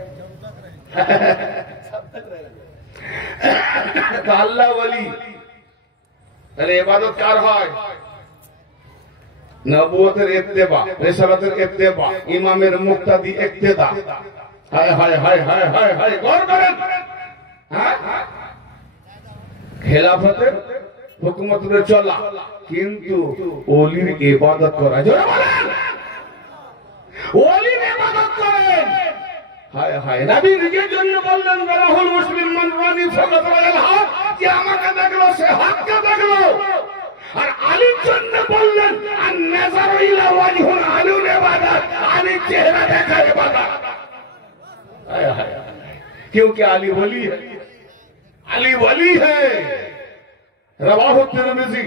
तो अल्लाह वली, তাহলে ইবাদত কার হয়? নবুয়তের ইত্তেবা, রিসালাতের ইত্তেবা, ইমামের মুক্তাদি ইক্তেদা। হায় হায় হায় হায় হায় হায়, গৌর করেন। হ্যাঁ, খেলাফতের হুকুমতে চলা, কিন্তু ওলির ইবাদত করা। জোরে বলেন, ওলির ইবাদত করেন। হায় হায়, নবী নিজের জন্য বললেন, রাহুল মুসলিম মান রানি ফাকাত আল হক, যে আমাকে দেখলো সে হককে দেখলো। আর আলীর জন্য বললেন, আন নাযারু ইলা ওয়াজহুল আলিউল ইবাদত, আলী চেহারা দেখা ইবাদত। হায় হায়, क्योंकि अली वली है, अली वली है। रवाहु तिरमिजी,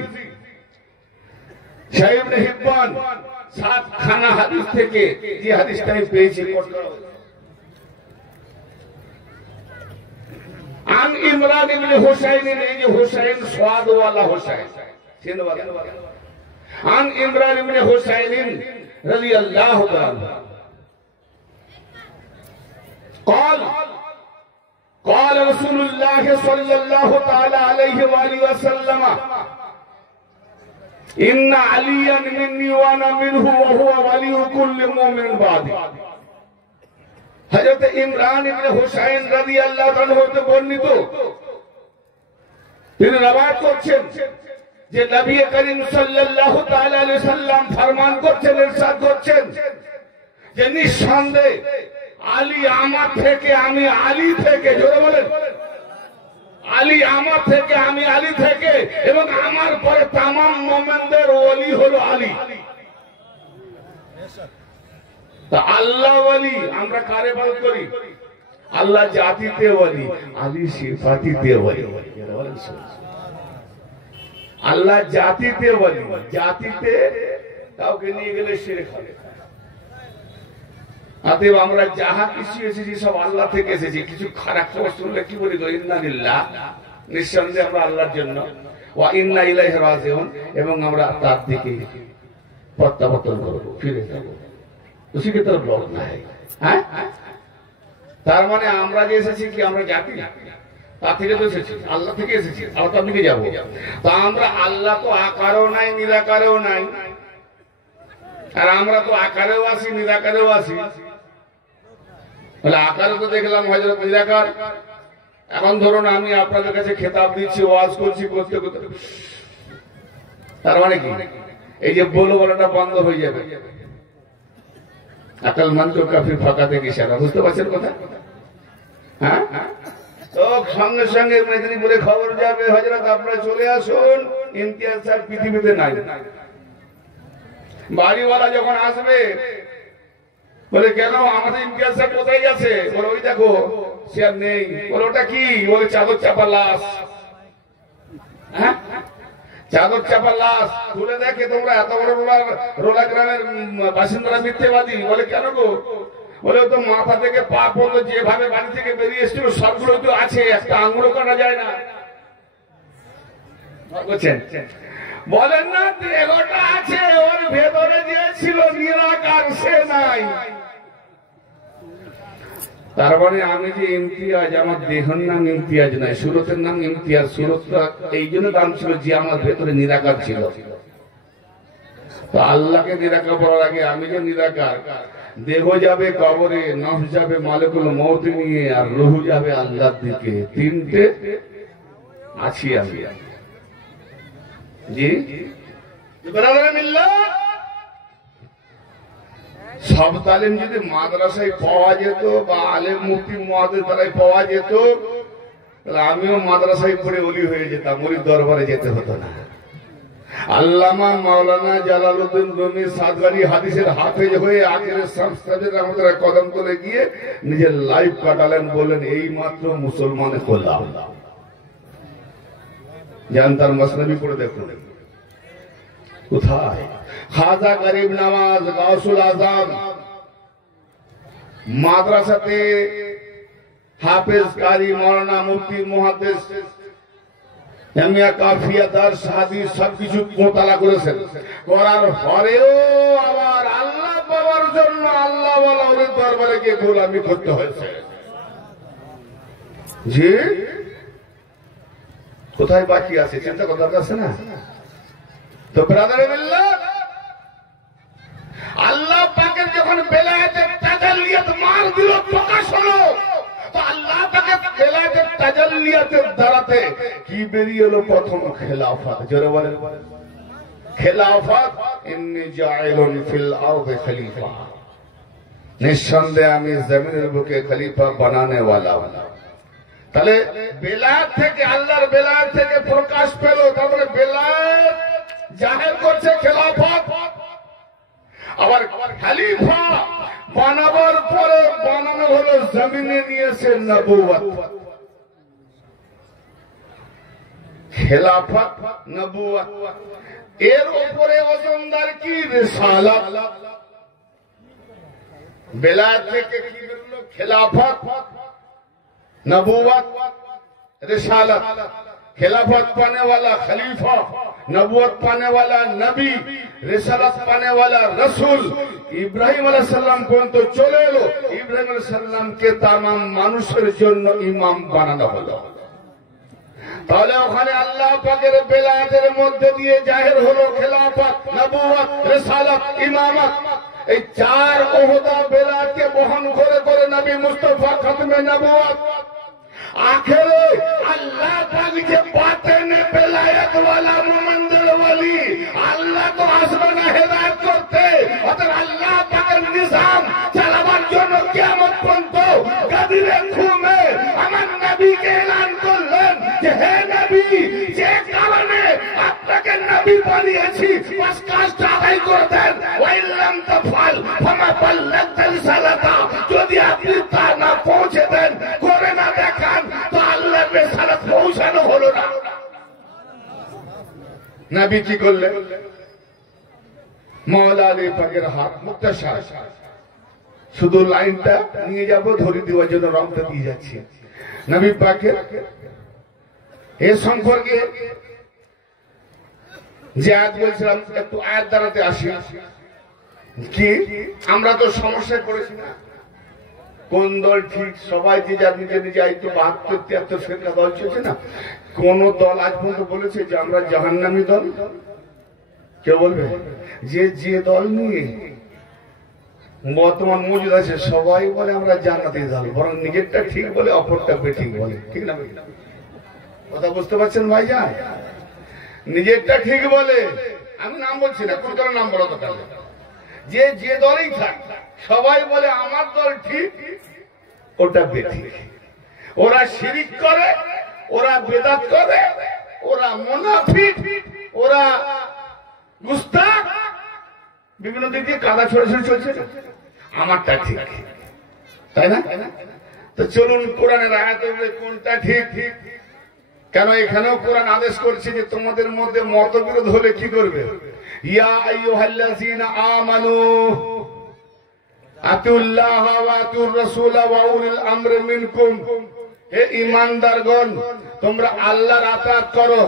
শাইখ ইবনে হিব্বান 7 খানা হাদিস থেকে যে হাদিসটাই পেয়েছি কোট করা হয়েছে। আন ইমরান ইবনে হুসাইন, এই যে হুসাইন स्वाद वाला হুসাইন, সিন वाला, আন ইমরান ইবনে হুসাইন রাদিয়াল্লাহু তাআলা قال قال رسول الله صلى الله تعالى عليه وآله وسلم إن عليا مني وأنا منه وهو ولي كل مؤمن بعد। হযরত ইমরান ইবনে হুসাইন রাদিয়াল্লাহু তাআলা হতে বর্ণিত, তিনি রওয়ায়াত করছেন যে নবী করিম সাল্লাল্লাহু তাআলা আলাইহি সাল্লাম ফরমান করছেন, ইরশাদ করছেন যে নিঃসন্দেহে আলী আমার থেকে, আমি আলী থেকে, জোরে বলেন, আলী আমার থেকে, আমি আলী থেকে, এবং আমার পরে তামাম মুমিনদের ওলি হলো আলী। তা আল্লাহ ওলি, আমরা কারে ইবাদত করি? আল্লাহ জাতিতে ওলি, আলী সিফাতিতে ওলি। আল্লাহ জাতিতে ওলি, জাতিতে কাউকে নিয়ে গেলে শিরক হবে। অতএব আমরা যাহা কিছু এসেছি সব আল্লাহ থেকে এসেছি। কিছু খারাপ খবর শুনলে কি বলি? ইন্না লিল্লাহ, নিঃসন্দেহে আমরা আল্লাহর জন্য, ওয়া ইন্না ইলাইহি রাজিউন, এবং আমরা তার দিকে প্রত্যাবর্তন করব, ফিরে যাব। उसी की तरफ लौटना है। তার মানে আমরা যে এসেছি কি আমরা জাতি? তা থেকে তো এসেছি, আল্লাহ থেকে এসেছি, আল্লাহ তার দিকে যাবো। তা আমরা আল্লাহ তো আকারেও নাই, নিরাকারেও নাই, আর আমরা তো আকারেও আছি, নিরাকারেও আছি। তাহলে আকারে তো দেখলাম হযরত নিরাকার। এখন ধরুন আমি আপনাদের কাছে খেতাব দিচ্ছি, ওয়াজ করছি, করতে করতে তার মানে কি এই যে বলাটা বন্ধ হয়ে যাবে। আকলমন্দ को काफी ফাঁকা থেকে ইশারা, বুঝতে পারছেন কথা? হ্যাঁ, তো সঙ্গে সঙ্গে মেদিনীপুরে খবর যাবে, হযরত আপনারা চলে আসুন, ইমতিয়াজ স্যার পৃথিবীতে নাই। বাড়িওয়ালা যখন আসবে বলে কেন আমাদের ইমতিয়াজ স্যার কোথায় গেছে? বলে ওই দেখো সে আর নেই। বলে ওটা কি? বলে চাদর চাপা লাশ। হ্যাঁ, চাদর চাপা লাশ তুলে দেখে তোমরা এত বড় রোলা গ্রামের বাসিন্দারা মিথ্যেবাদী। বলে কেন গো? বলে তো মাথা থেকে পা পর্যন্ত যেভাবে বাড়ি থেকে বেরিয়ে এসেছিল সবগুলো তো আছে, একটা আঙুলও কাটা যায় না। বুঝছেন? বলেন না দেহটা আছে, ওর ভেতরে যে ছিল নিরাকার সে নাই। তার মানে আমি যে ইমতিয়াজ, আমার দেহের নাম ইমতিয়াজ নাই, সুরতের নাম ইমতিয়াজ। সুরতটা এই জন্য দাম ছিল যে আমার ভেতরে নিরাকার ছিল। তো আল্লাহকে নিরাকার বলার আগে আমি যে নিরাকার, দেহ যাবে কবরে, নফস যাবে মালিকুল মউত নিয়ে, আর রূহ যাবে আল্লাহর দিকে। তিনটে আছি আমি। জি বিসমিল্লাহ। সব তালিম যদি মাদ্রাসায় পাওয়া যেত বা আলেম মুফতি মুয়াজ্জিজ দ্বারাই পাওয়া যেত, তাহলে আমিও মাদ্রাসায় পড়ে ওলি হয়ে যেতাম, ওলির দরবারে যেতে হতো না। আল্লামা মাওলানা জালালউদ্দিন রুমি সাদগারি হাদিসের হাফেজ হয়ে আখিরের সংস্থাদের রহমতুল্লাহ কদম তলে গিয়ে নিজের লাইফ কাটালেন, বলেন এই মাত্র মুসলমানে হলাম। জানতার মসনবী পড়ে দেখুন কোথায়। খাজা গরিব নওয়াজ গাউসুল আজম মাদ্রাসাতে হাফেজ কারি মাওলানা মুফতি মুহাদ্দিস এমিয়া কাফিয়া দারস হাদিস সবকিছু মোতালা করেছেন। করার পরেও আবার আল্লাহ পাওয়ার জন্য আল্লাহ ওয়ালা ওদের দরবারে গিয়ে গোলামি করতে হয়েছে। জি কোথায় বাকি আছে চিন্তা করার দরকার আছে না? তো ব্রাদারে বিল্লাহ, আল্লাহ পাকের যখন বেলায়েতের তাজাল্লিয়াত মার দিল, প্রকাশ হলো, তো আল্লাহ পাকের বেলায়েতের তাজাল্লিয়াতের দ্বারাতে কি বেরিয়ে এলো? প্রথম খেলাফত। জোরে বলেন খেলাফত। ইন্নী জাইলুন ফিল আরদি খলিফা, নিঃসন্দেহে আমি জমিনের বুকে খলিফা বানানে ওয়ালা। তাহলে বেলায়েত থেকে, আল্লাহর বেলায়েত থেকে প্রকাশ পেল, তারপরে বেলায়েত জাহের করছে খেলাফত। আবার খলিফা বানাবার পরে বানানো হলো জমিনে নিয়েছে নবুয়ত। খেলাফত নবুয়ত, এর উপরে ওজনদার কি? রিসালাত। বেলায়েত থেকে কি বেরোলো? খেলাফত, নবুয়ত, रिसालत। खिलाफत पाने वाला खलीफा, नबूवत पाने वाला नबी, रिसालत पाने वाला रसूल। इब्राहिम अलैहिस सालाम পর্যন্ত চলে এলো। ইব্রাহিম আলাইহিস সালামকে তামাম মানুষের জন্য ইমাম বানানো হলো। তাহলে ওখানে আল্লাহ পাকের বেলায়েতের মধ্যে দিয়ে জাহির হলো খেলাফত, নবুয়ত, রিসালাত, ইমামত। এই চার ওহদা বেলায়েতকে বহন করে করে নবী মুস্তাফা খতমে নবুয়ত। आखिर अल्लाह पाक के बातें ने बेलायत वाला मुमंदिर নবী কি করলেন? মওলা আলী পাকের হাত মুক্তাসার, শুধু লাইনটা নিয়ে যাব ধরে দেওয়ার জন্য রংটা দিয়ে যাচ্ছি। নবী পাকের এ সম্পর্কে যে আয়াত বলছিলাম, একটু আয়াত দ্বারাতে আসি। কি আমরা তো সমস্যায় পড়েছি না? কোন দল ঠিক? সবাই যে যার নিজে নিজে আইতো ৭২, ৭৩ দল চলছে না। কোন দল আজ পর্যন্ত বলেছে যে আমরা জাহান্নামী দল? কেউ বলবে? যে দল নিয়ে বর্তমান মজুদ আছে সবাই বলে আমরা জান্নাতি দল, বরং নিজেরটা ঠিক বলে অপরটা বেঠিক বলে। ঠিক না? কথা বুঝতে পারছেন ভাইজান? নিজেরটা ঠিক বলে, আমি নাম বলছি না, কোন দলের নাম বলো তো, যে দলেই থাক সবাই বলে আমার দল ঠিক, ওটা বেঠিক। ওরা শিরিক করে, ওরা বেদাত করে, ওরা মুনাফিক, ওরা মুস্তাক, বিভিন্ন দিক দিয়ে কাদা ছড়াছড়ি চলছে। আমারটা ঠিক, তাই না? তো চলুন কোরআনের আয়াত কোনটা ঠিক। কেন এখানেও কোরআন আদেশ করছে যে তোমাদের মধ্যে মতবিরোধ হলে কি করবে? ইয়া আইয়ুহাল্লাযীনা আমানু আতিউল্লাহ ওয়া আতিউর রাসূল ওয়া উলিল আমরি মিনকুম, হে ঈমানদারগণ তোমরা আল্লাহর আতাত করো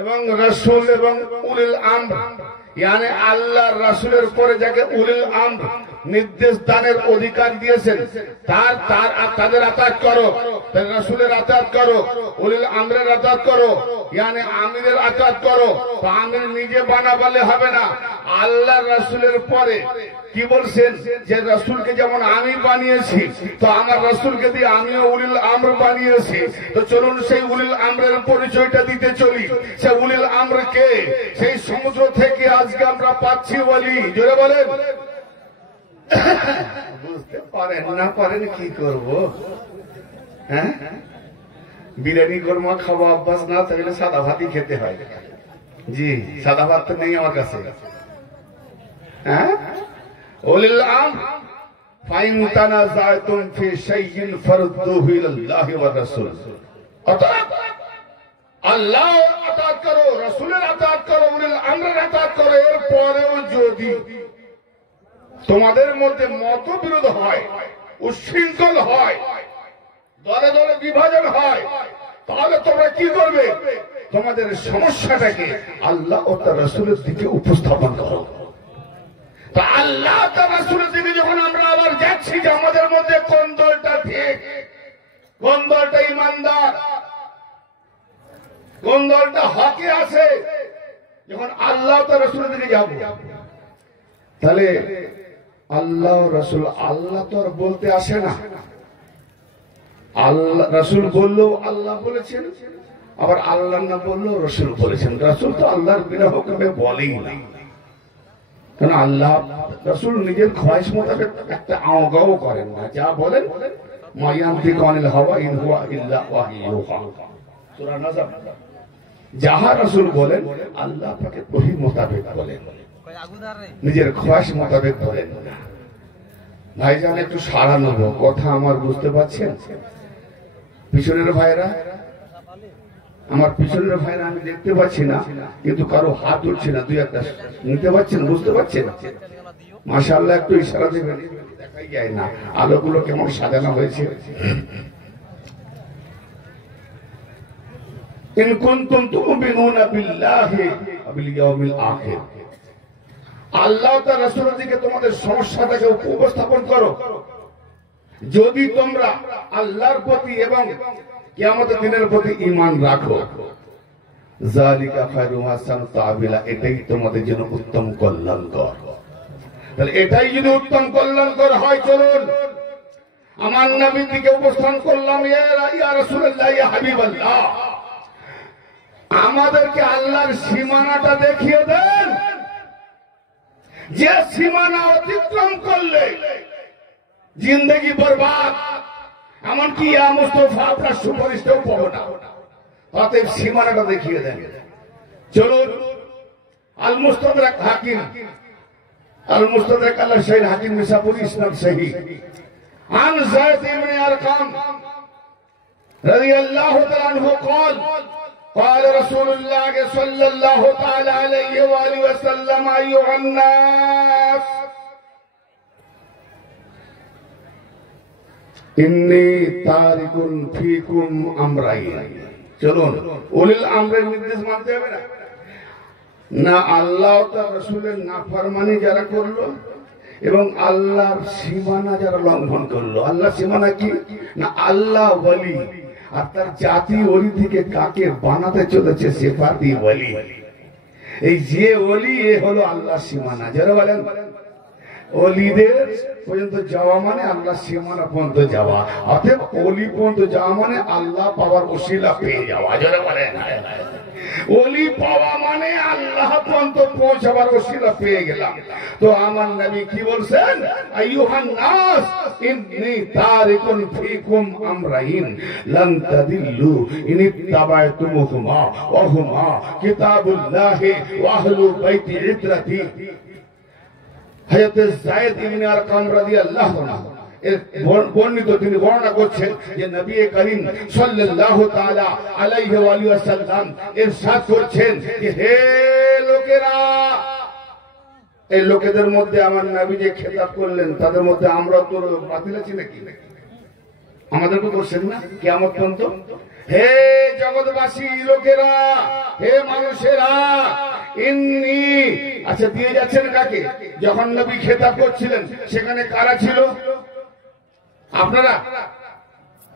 এবং রাসূল এবং উলিল আমর, মানে আল্লাহর রাসূলের পরে যাকে উলিল আমর নির্দেশ দানের অধিকার দিয়েছেন তাদের আতাত করো, রাসূলের আতাত করো, উলিল আমরের আতাত করো, মানে আমিরের আতাত করো। তো আমির নিজে বানাবলে হবে না, আল্লাহর রাসূলের পরে কি বলছেন যে রাসূলকে যেমন আমি বানিয়েছি, তো আমার রাসূলকে দিয়ে আমিও উলিল আমর বানিয়েছি। তো চলুন সেই উলিল আমরের পরিচয়টা দিতে চলি। সে উলিল আমর কে? সেই সমুদ্র থেকে আজকে আমরা পাচ্ছি বলি। জোরে বলেন। বুঝতে পারেন না? পারেন কি করব? হ্যাঁ, বিরিয়ানি কোরমা খাওয়া অভ্যাস না থাকলে সাদা ভাতই খেতে হয়। জি, সাদা ভাত তো নেই আমার কাছে। হ্যাঁ, উলিল আমর ফাইন তানাযাতুম ফি শাইইন ফারুদ্দুহু ইলাল্লাহি ওয়া রাসূল। অর্থাৎ আল্লাহ আতাত করো, রাসূলের আতাত করো, উলিল আমরের আতাত করো। এর পরেও যদি তোমাদের মধ্যে মতবিরোধ হয়, উচ্ছৃঙ্খল হয়, দলে দলে বিভাজন হয়, তাহলে তোমরা কি করবে? তোমাদের সমস্যাটাকে আল্লাহ ও তার রাসূলের দিকে উপস্থাপন করো। তো আল্লাহ তার রাসূলের দিকে যখন আমরা আবার যাচ্ছি যে আমাদের মধ্যে কোন দলটা ঠিক, কোন দলটা ইমানদার, কোন দলটা হকে আছে, যখন আল্লাহ তার রাসূলের দিকে যাব, তাহলে আল্লাহ রাসূল, আল্লাহ তো আর বলতে আসে না। আল্লাহ রাসূল বললেও আল্লাহ বলেছেন, আবার আল্লাহ না বললেও রাসূল বলেছেন। রাসূল তো আল্লাহর বিনা হুকুমে বলেই না, কারণ আল্লাহ রাসূল নিজের খোয়াইশ মোতাবেক একটা আওগাও করেন না। যা বলেন মা ইয়ানতিকু আনিল হাওয়া ইন হুয়া ইল্লা ওয়াহয়ুহা, সূরা নাজম। যাহা রাসূল বলেন আল্লাহ পাকের ওহী মোতাবেক বলেন, নিজের খোয়াইশ মোতাবেক বলেন না। ভাইজান একটু সাড়া নেব, কথা আমার বুঝতে পারছেন? পিছনের ভাইরা, আমার পিছনের ভাইরা আমি দেখতে পাচ্ছি না, কিন্তু কারো হাত উঠছে না, দুই একটা নিতে পারছেন, বুঝতে পারছেন? মাশাআল্লাহ, একটু ইশারা দেবেন, দেখাই যায় না আলোগুলো কেমন সাজানো হয়েছে। ইন কুনতুম তু'মিনুনা বিল্লাহি ওয়া বিল ইয়াউমিল আখির, আল্লাহ তার রাসূলের দিকে তোমাদের সমস্যাটাকে উপস্থাপন করো। যদি তোমরা আল্লাহর প্রতি এবং কিয়ামতের দিনের প্রতি ঈমান রাখো, যালিকা খায়রুম হাসান তাবিলা, এটাই তোমাদের জন্য উত্তম কল্যাণকর। তাহলে এটাই যদি উত্তম কল্যাণকর হয়, চলুন আমার নবীর দিকে উপস্থান করলাম। ইয়া রাসূলুল্লাহ, ইয়া হাবিবাল্লাহ, আমাদেরকে আল্লাহর সীমানাটা দেখিয়ে দেন, যে সীমানা অতিক্রম করলে জিন্দেগি বরবাদ, এমনকি ইয়া মুস্তাফা আপনার সুপারিশটাও পাবো না। অতএব সীমানাটা দেখিয়ে দেন। চলুন আল মুস্তাদরাক হাকিম, আল মুস্তাদরাক আলা শাইখ হাকিম নিসাপুরি ইসনাদ সহিহ আন যায়েদ ইবনে আরকাম রাদিয়াল্লাহু তাআলা আনহু قال قال رسول الله صلى الله تعالى عليه وآله وسلم أيها الناس إني تارك فيكم أمرين চলুন উলিল আমরের নির্দেশ মানতে হবে না না আল্লাহ ও তার রাসূলের নাফরমানি যারা করলো এবং আল্লাহর সীমানা যারা লঙ্ঘন করলো। আল্লাহর সীমানা কি না আল্লাহ ওলি আর তার জাতি ওলি থেকে কাকে বানাতে চলেছে সিফাতি ওলি। এই যে ওলি এ হলো আল্লাহর সীমানা। যারা বলেন ওলিদের পর্যন্ত যাওয়া মানে আল্লাহ সীমানা পর্যন্ত যাওয়া, অতএব ওলি পর্যন্ত যাওয়া মানে আল্লাহ পাওয়ার ওসিলা পেয়ে যাওয়া। যারা বলেন ওলি পাওয়া মানে আল্লাহ পর্যন্ত পৌঁছাবার ওসিলা পেয়ে গেলাম। তো আমার নবী কি বলছেন, আইয়ুহান নাস ইন্নী তারিকুন ফীকুম আমরাইন লান তাদিল্লু ইন ইত্তাবা'তুমুহুমা ওয়া হুমা কিতাবুল্লাহি ওয়া আহলু বাইতি ইতরাতি। হযরত যায়েদ ইবনে আরকাম রাদিয়াল্লাহু আনহু বর্ণিত, তিনি বর্ণনা করছেন যে নবী করিম সাল্লাল্লাহু তাআলা আলাইহি ওয়া আলিহি ওয়াসাল্লাম ইরশাদ করছেন যে হে লোকেরা, এই লোকেদের মধ্যে আমার নবী যে খেতাব করলেন তাদের মধ্যে আমরা তো বাতিল আছি নাকি? আমাদেরকে করছেন না কিয়ামত পর্যন্ত। হে জগৎবাসী লোকেরা, হে মানুষেরা, ইন্নী, আচ্ছা দিয়ে যাচ্ছেন কাকে? যখন নবী খেতাব করছিলেন সেখানে কারা ছিল? আপনারা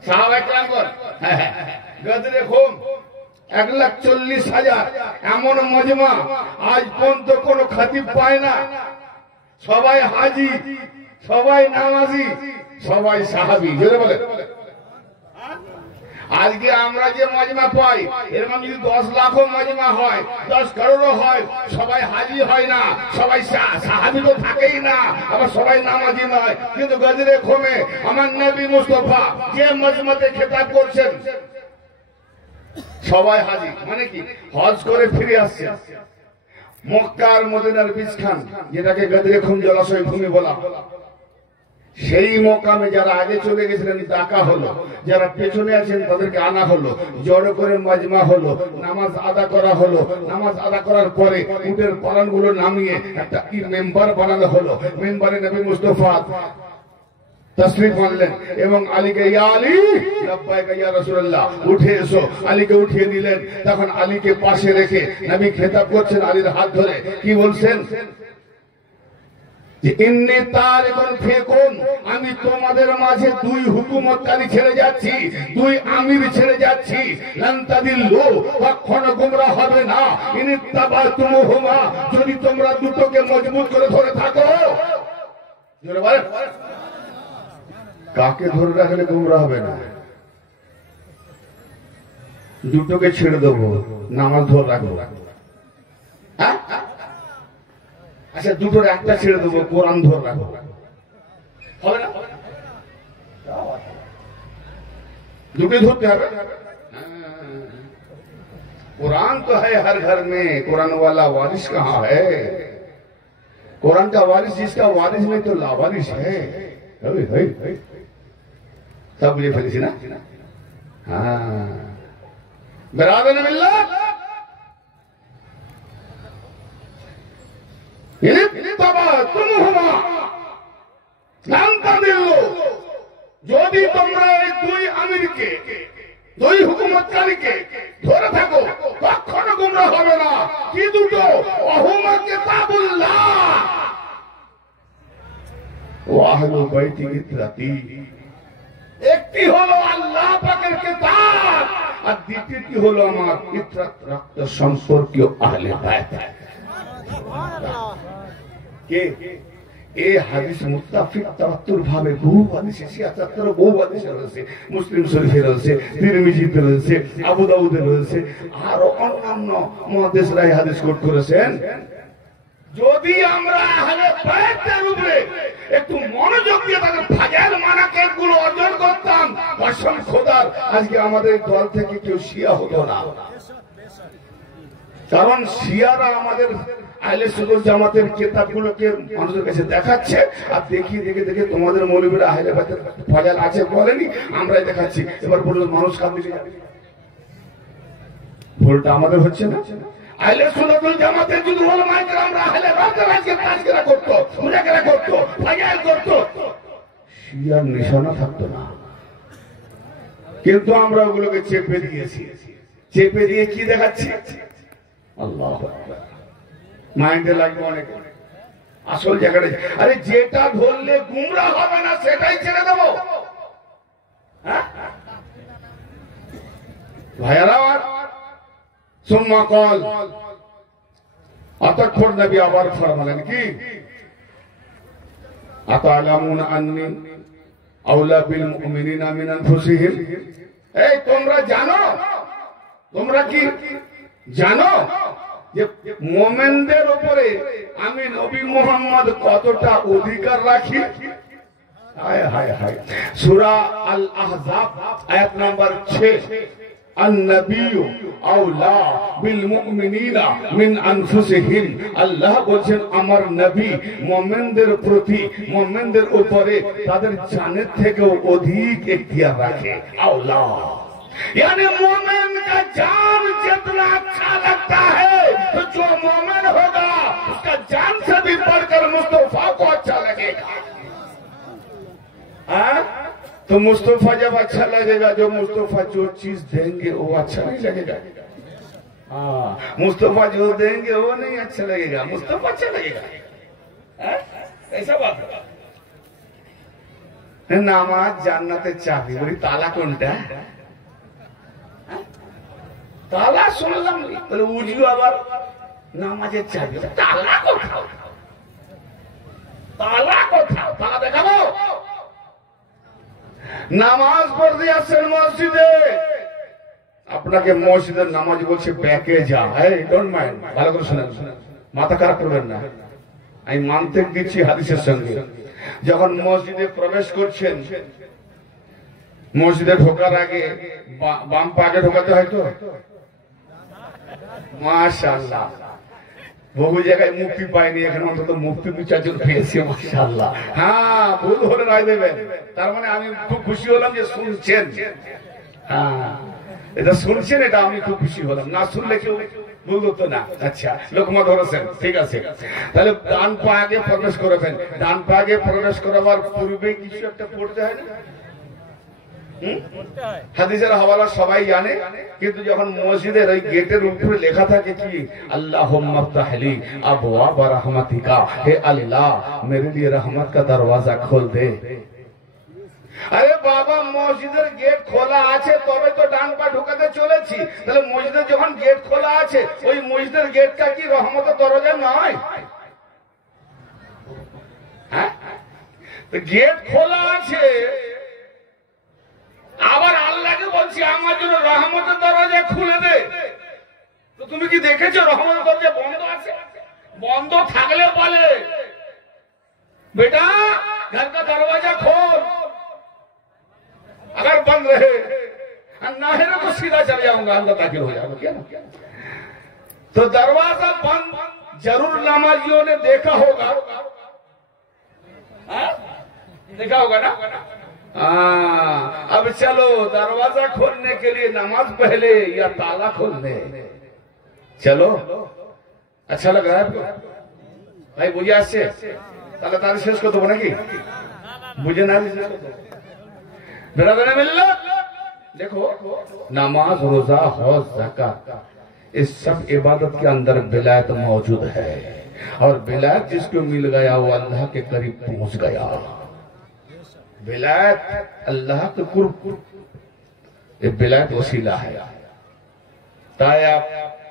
সাহাবায়ে কেরাম। গদরে খুম 1,40,000 এমন মজমা আজ পর্যন্ত কোন খতিব পায় না। সবাই হাজি, সবাই নামাজি, সবাই সাহাবী। জোরে বলে আজকে আমরা যে মজমা পাই এর মানে যদি 10 লাখও মজমা হয়, 10 করোড়ও হয়, সবাই হাজি হয় না, সবাই সাহাবী তো থাকেই না, আবার সবাই নামাজি নয়। কিন্তু গজরে খোমে আমার নবী মুস্তাফা যে মজমাতে খেতাব করছেন সবাই হাজি, মানে কি হজ করে ফিরে আসছে। মক্কার মদিনার বীজখান যেটাকে গজরে খুম জলাশয় ভূমি বলা, সেই মকামে যারা আগে চলে গেছিলেন ডাকা হলো, যারা পেছনে আছেন তাদেরকে আনা হলো, জড়ো করে মাজমা হলো, নামাজ আদা করা হলো। নামাজ আদা করার পরে উটের পালনগুলো নামিয়ে একটা মেম্বার বানানো হলো। মেম্বারে নবী মুস্তাফা তশরিফ আনলেন এবং আলীকে ইয়া আলী লাব্বাইকা ইয়া রাসূলুল্লাহ উঠে এসো, আলীকে উঠিয়ে দিলেন। তখন আলীকে পাশে রেখে নবী খেতাব করছেন আলীর হাত ধরে, কি বলছেন যে ইন্নী তারিকুন ফীকুম, আমি তোমাদের মাঝে দুই হুকুমতকারী ছেড়ে যাচ্ছি, দুই আমির ছেড়ে যাচ্ছি। লান তাদিল্লু, কখনো গোমরাহ হবে না। ইন ইত্তাবা'তুমুহুমা, যদি তোমরা দুটোকে মজবুত করে ধরে থাকো। জোরে বলেন কাকে ধরে রাখলে গোমরাহ হবে না? দুটোকে ছেড়ে দেবো, নামাজ ধরে রাখবো। হ্যাঁ আচ্ছা, দুটোর একটা ছেড়ে দেবো, কোরআন ধরে রাখবো, হবে না? দুটোই ধরতে হবে। कुरान तो है हर घर में, कुरान वाला वारिस कहाँ है? कुरान का वारिस जिसका वारिस नहीं तो लावारिस है। सब ये फैली ना। हाँ बराबर मिल्ला যদি তোমরা এই দুই আমিরকে, দুই হুকুমতকারীকে ধরে থাকো কখনো গোমরাহ হবে না। কি দুটো? ওহুমা কিতাবুল্লাহ ওয়া আহলু বাইতি ইতরাতি। একটি হলো আল্লাহ পাকের কিতাব আর দ্বিতীয়টি হলো আমার ইতরাত রক্ত সম্পর্কীয় আহলে বাইত। কে এই হাদিস মুত্তাফিক তাওয়াত্তুর ভাবে বহু হাদিসে ৭৬ বহু হাদিসে রয়েছে, মুসলিম শরীফে রয়েছে, তিরমিজিতে রয়েছে, আবু দাউদে রয়েছে, আর অন্যান্য মুহাদ্দিসরা এই হাদিস কোট করেছেন। যদি আমরা আহলে বাইতের উপরে একটু মনোযোগ দিয়ে তাদের ফাজাইল মানাকিব গুলো অর্জন করতাম, কসম খোদার আজকে আমাদের দল থেকে কেউ শিয়া হতো না। কারণ শিয়ারা আমাদের আহলে সুন্নাত জামাতের কিতাবগুলোকে মানুষের কাছে দেখাচ্ছে, আর দেখিয়ে দেখে দেখে তোমাদের মৌলবীরা আহলে বাইতের ফাজাইল আছে বলেনি, আমরাই দেখাচ্ছি। এবার বলুন মানুষ কার দিকে যাবে? ভুলটা আমাদের হচ্ছে না? আহলে সুন্নাতুল জামাতের যদি উলামায়ে কেরামরা আহলে রাজকে তাজকিরা করতো, মুজাকিরা করতো, ফাজাইল করতো, শিয়ার নিশানা থাকতো না। কিন্তু আমরা ওগুলোকে চেপে দিয়েছি। চেপে দিয়ে কি দেখাচ্ছি? আল্লাহু আকবার। মাইন্ডে লাগবে অনেক। আসল জায়গাটা, আরে যেটা ধরলে গুমরা হবে না সেটাই ছেড়ে দেবো। ভাইয়ারা, সুম্মা কল, অতঃপর নবী আবার ফরমালেন কি, আতালামুনা আন্নী আওলা বিল মুমিনিনা মিন আনফুসিহিম। এই তোমরা জানো, তোমরা কি জানো যে মুমিনদের উপরে আমি নবী মুহাম্মদ কতটা অধিকার রাখি? হায় হায় হায়। সূরা আল আহজাব আয়াত নাম্বার 6, আন-নবিয়্যু আওলা বিল মুমিনিনা মিন আনফুসিহিম। আল্লাহ বলেন আমার নবী মুমিনদের প্রতি, মুমিনদের উপরে তাদের জানের থেকেও অধিক এখতিয়ার রাখে। আওলা यानी मोमिन का जान जितना अच्छा लगता है तो जो मोमिन होगा उसका जान से भी बढ़कर मुस्तफा को अच्छा लगेगा। तो मुस्तफा जब अच्छा लगेगा, जो मुस्तफा जो चीज देंगे वो अच्छा नहीं लगेगा। मुस्तफा जो देंगे वो नहीं अच्छा लगेगा, मुस्तफा अच्छा लगेगा। ऐसा बात है। नामाज জান্নাতের চাবি, বলি তালা কোনটা? তালা শুনলাম বলে উজু আবার নামাজের চাবি, তালা কোথাও? তালা কোথাও? তালা দেখাবো? নামাজ পড়তে আসছেন মসজিদে, আপনাকে মসজিদের নামাজ বলছে ব্যাকে যা। ডোন্ট মাইন্ড, ভালো করে শুনেন, মাথা খারাপ করবেন না। আমি মানতে দিচ্ছি হাদিসের সঙ্গে। যখন মসজিদে প্রবেশ করছেন, মসজিদে ঢোকার আগে বাম পাকে ঢোকাতে হয় তো? মাশাআল্লাহ, বহু জায়গায় মুক্তি পায়নি, এখানে অন্তত মুক্তি বিচার্য পেয়েছি। মাশাআল্লাহ। হ্যাঁ, ভুল হলে রায় দেবেন। তার মানে আমি খুব খুশি হলাম যে শুনছেন। হ্যাঁ, এটা শুনছেন, এটা আমি খুব খুশি হলাম। না শুনলে কেউ ভুল হতো না। আচ্ছা, লোকমত ধরেছেন, ঠিক আছে। তাহলে ডান পা আগে প্রবেশ করবেন। ডান পা আগে প্রবেশ করাবার পূর্বে কিছু একটা পড়তে হয় না? হাদিসের হাওয়ালা সবাই জানে, কিন্তু যখন মসজিদের ওই গেটের উপরে লেখা থাকে কি, আল্লাহুম্মা ইফতাহলি আবওয়াব রাহমাতিকা, হে আল্লাহ मेरे लिए रहमत का दरवाजा खोल दे। আরে বাবা, মসজিদের গেট খোলা আছে তবে তো ডান পা ঢোকাতে চলেছি। তাহলে মসজিদের যখন গেট খোলা আছে, ওই মসজিদের গেটটা কি রহমতের দরজা নয়? হ্যাঁ, গেট খোলা আছে, আবার আল্লাহকে বলছি আমার জন্য রহমতের দরজা খুলে দে। তো তুমি কি দেখেছো রহমতের দরজা বন্ধ আছে? বন্ধ থাকলে বলে বেটা घर का दरवाजा खोल, अगर बंद रहे ना है तो सीधा चले जाऊंगा, अंदर दाखिल हो जाऊंगा। क्या ना? तो दरवाजा बंद जरूर नमाजियों ने देखा होगा। देखा होगा ना? अब चलो दरवाजा खोलने के लिए नमाज पहले या ताला खोलने? चलो, अच्छा लग रहा है आपको भाई? बुझे আসছে? তাহলে তার শেষ করতে হবে নাকি? বুঝে না बेरादर मिल्लत, देखो नमाज, रोजा, हज, ज़कात, इस सब इबादत के अंदर विलायत मौजूद है। और विलायत जिसको मिल गया वो अल्लाह के करीब पहुंच गया। विलायत अल्लाह के कुर्ब, ये विलायत वसीला है। ताकि आप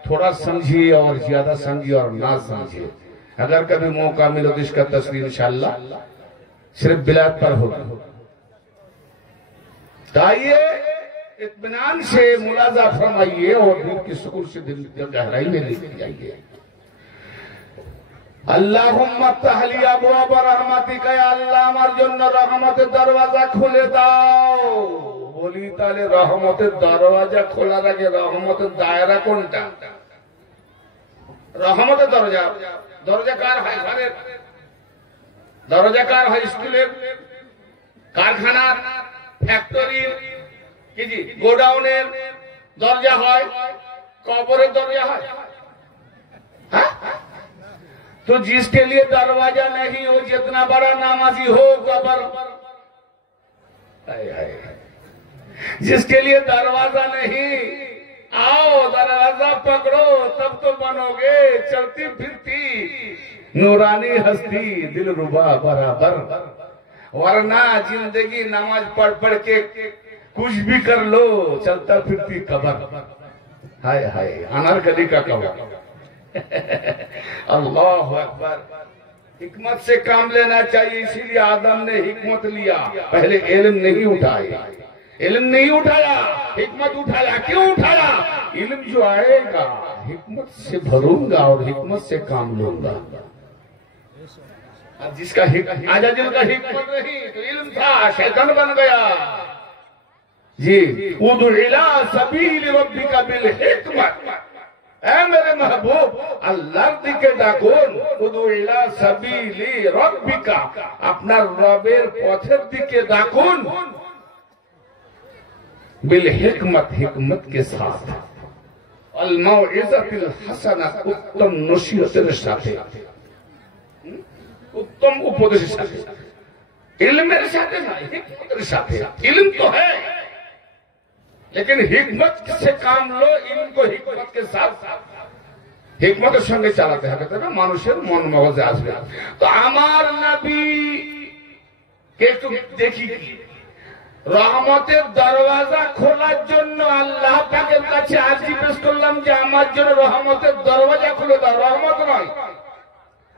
थोड़ा समझिए और ज्यादा समझिए और ना समझिए। अगर कभी मौका मिले तो इसका तस्वीर इंशाअल्लाह सिर्फ विलायत पर होगा। ताइए इत्मीनान से मुलाजा फरमाइए और दिल की सुकून से दिल की गहराई में लेके जाइए। আল্লাহুম্মা ইফতাহলি আবওয়াব রাহমাতিকা, ইয়া আল্লাহ আমার জন্য রহমতের দরওয়াজা খুলে দাও। বলি তাহলে রহমতের দরওয়াজা খোলার আগে রহমতের দায়রা কোনটা? রহমতের দরজা, দরজা কার হয়? ঘরের দরজা কার হয়? স্কুলের, কারখানার, ফ্যাক্টরির, কি জি গোডাউনের দরজা হয়। कब्र दरिया है? तो जिसके लिए दरवाजा नहीं हो, जितना बड़ा नामाजी हो कब्र, जिसके लिए दरवाजा नहीं, आओ दरवाजा पकड़ो तब तो बनोगे चलती फिरती नूरानी हस्ती दिलरुबा बराबर, वरना जिंदगी नमाज पढ़ पढ़ के कुछ भी कर लो, चलता फिरती कब्र। हाय हाय अनारकली का कब्र। अल्लाह अकबर। हिकमत से काम लेना चाहिए, इसीलिए आदम ने हिकमत लिया, पहले इल्म नहीं उठाया, इल्म नहीं उठाया, हिकमत उठाया। क्यों उठाया? इल्म जो आएगा हिकमत से भरूंगा और हिकमत से काम लूंगा। जिसका आजा जिनका हिकमत नहीं तो इल्म था, शैतान बन गया जी। उदु इला सबील रब्बिका बिल हिकमत, ऐ मेरे महबूब अल्लाह दिके डाकुन, उदु इला सबीली रब्बिका, अपना रবের পথের দিকে ডাকুন, बिल हिकमत, हिकमत के साथ, अल मौइज़तिल हसना, उत्तम नसीहतेर साथे, उत्तम उपदेशेर साथे, इल्मेर साथे ना, हिकमतेर साथे। इल्म तो है लेकिन हिकमत से काम लो, इल्म को हिकमत के साथ हिकमतेर संगे चालाते হবে, তবে মানুষের মন মগজে আসবে। তো আমার নবী কে একটু দেখি, রহমতের দরওয়াজা খোলার জন্য আল্লাহ পাকের কাছে আরজি পেশ করলাম যে আমার জন্য রহমতের দরওয়াজা খুলে দাও। রহমত নয়,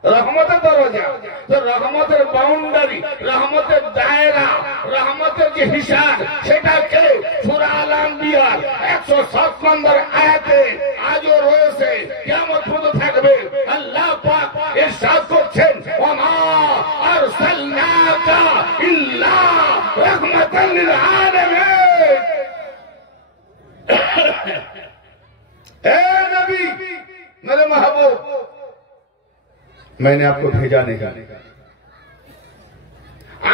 রহমতের দরওয়াজা, তো রহমতের বাউন্ডারি, রহমতের দায়রা, রহমতের যে হিসাব, সেটাকে সূরা আল আম্বিয়ার 107 নম্বর আয়াতে আজও রয়েছে, কিয়ামত পর্যন্ত থাকবে। আল্লাহ পাক ইরশাদ করছেন, ওমা আরসালনাকা ইল্লা রাহমাতাল লিল আলামিন। এ নবী मेरे महबूब, मैंने आपको भेजा नहीं,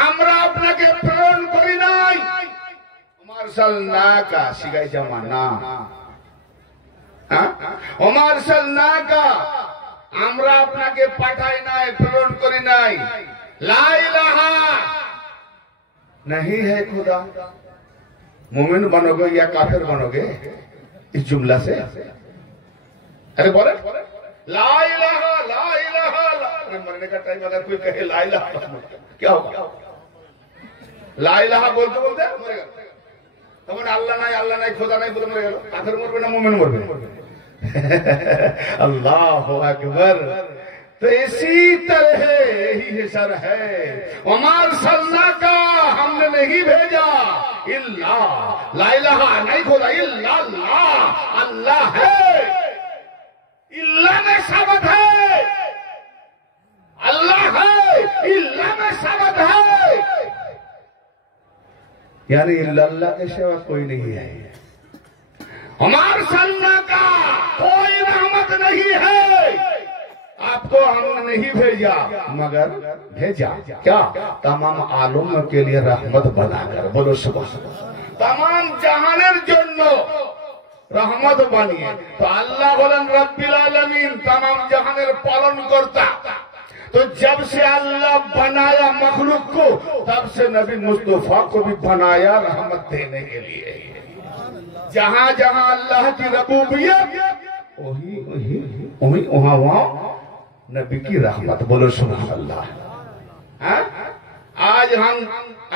আমরা আপনাকে প্রেরণ করি নাই। মারসালনাকা শিখাই জামানা, মারসালনাকা আমরা আপনাকে পাঠাই নাই, প্রেরণ করি নাই। লা ইলাহা नहीं है खुदा। मोमिन बनोगे या काफिर बनोगे इस जुमला से? अरे बोले ला इलाहा, ला इलाहा, मरने का टाइम अगर कोई कहे ला इलाहा क्या होगा? ला इलाहा बोलते बोलते मरेगा। तब अल्लाह नहीं खुदा नहीं बोले मरेगा, काफिर मरबे ना मोमिन मरबे? अल्लाह अकबर। तो इसी तरह यही हिसर है, उमर सल्ला का हमने नहीं भेजा इल्ला, ला इलाहा नहीं खुदा, इल्ला अल्लाह, अल्लाह है, इल्ला में शब्द है, अल्लाह है, इल्ला में शब्द है, यानी इल्ला अल्लाह के सिवा कोई नहीं है। उमर सल्ला का कोई रहमत नहीं है, आपको हमने नहीं भेजा मगर भेजा क्या? तमाम आलम के लिए रहमत बनाकर। बोलो सुभान अल्लाह। तमाम जहानेर जन्नो रहमत बनिए। तो अल्लाह बोलन रब्बिल आलमीन, तमाम जहानेर पालन करता। तो जब से अल्लाह बनाया मखलूक को, तब से नबी मुस्तफा को भी बनाया रहमत देने के लिए। जहां जहां अल्लाह की रबूबियत, वही वहां नबी की रहमत। बोलो सुभान अल्लाह। आज हम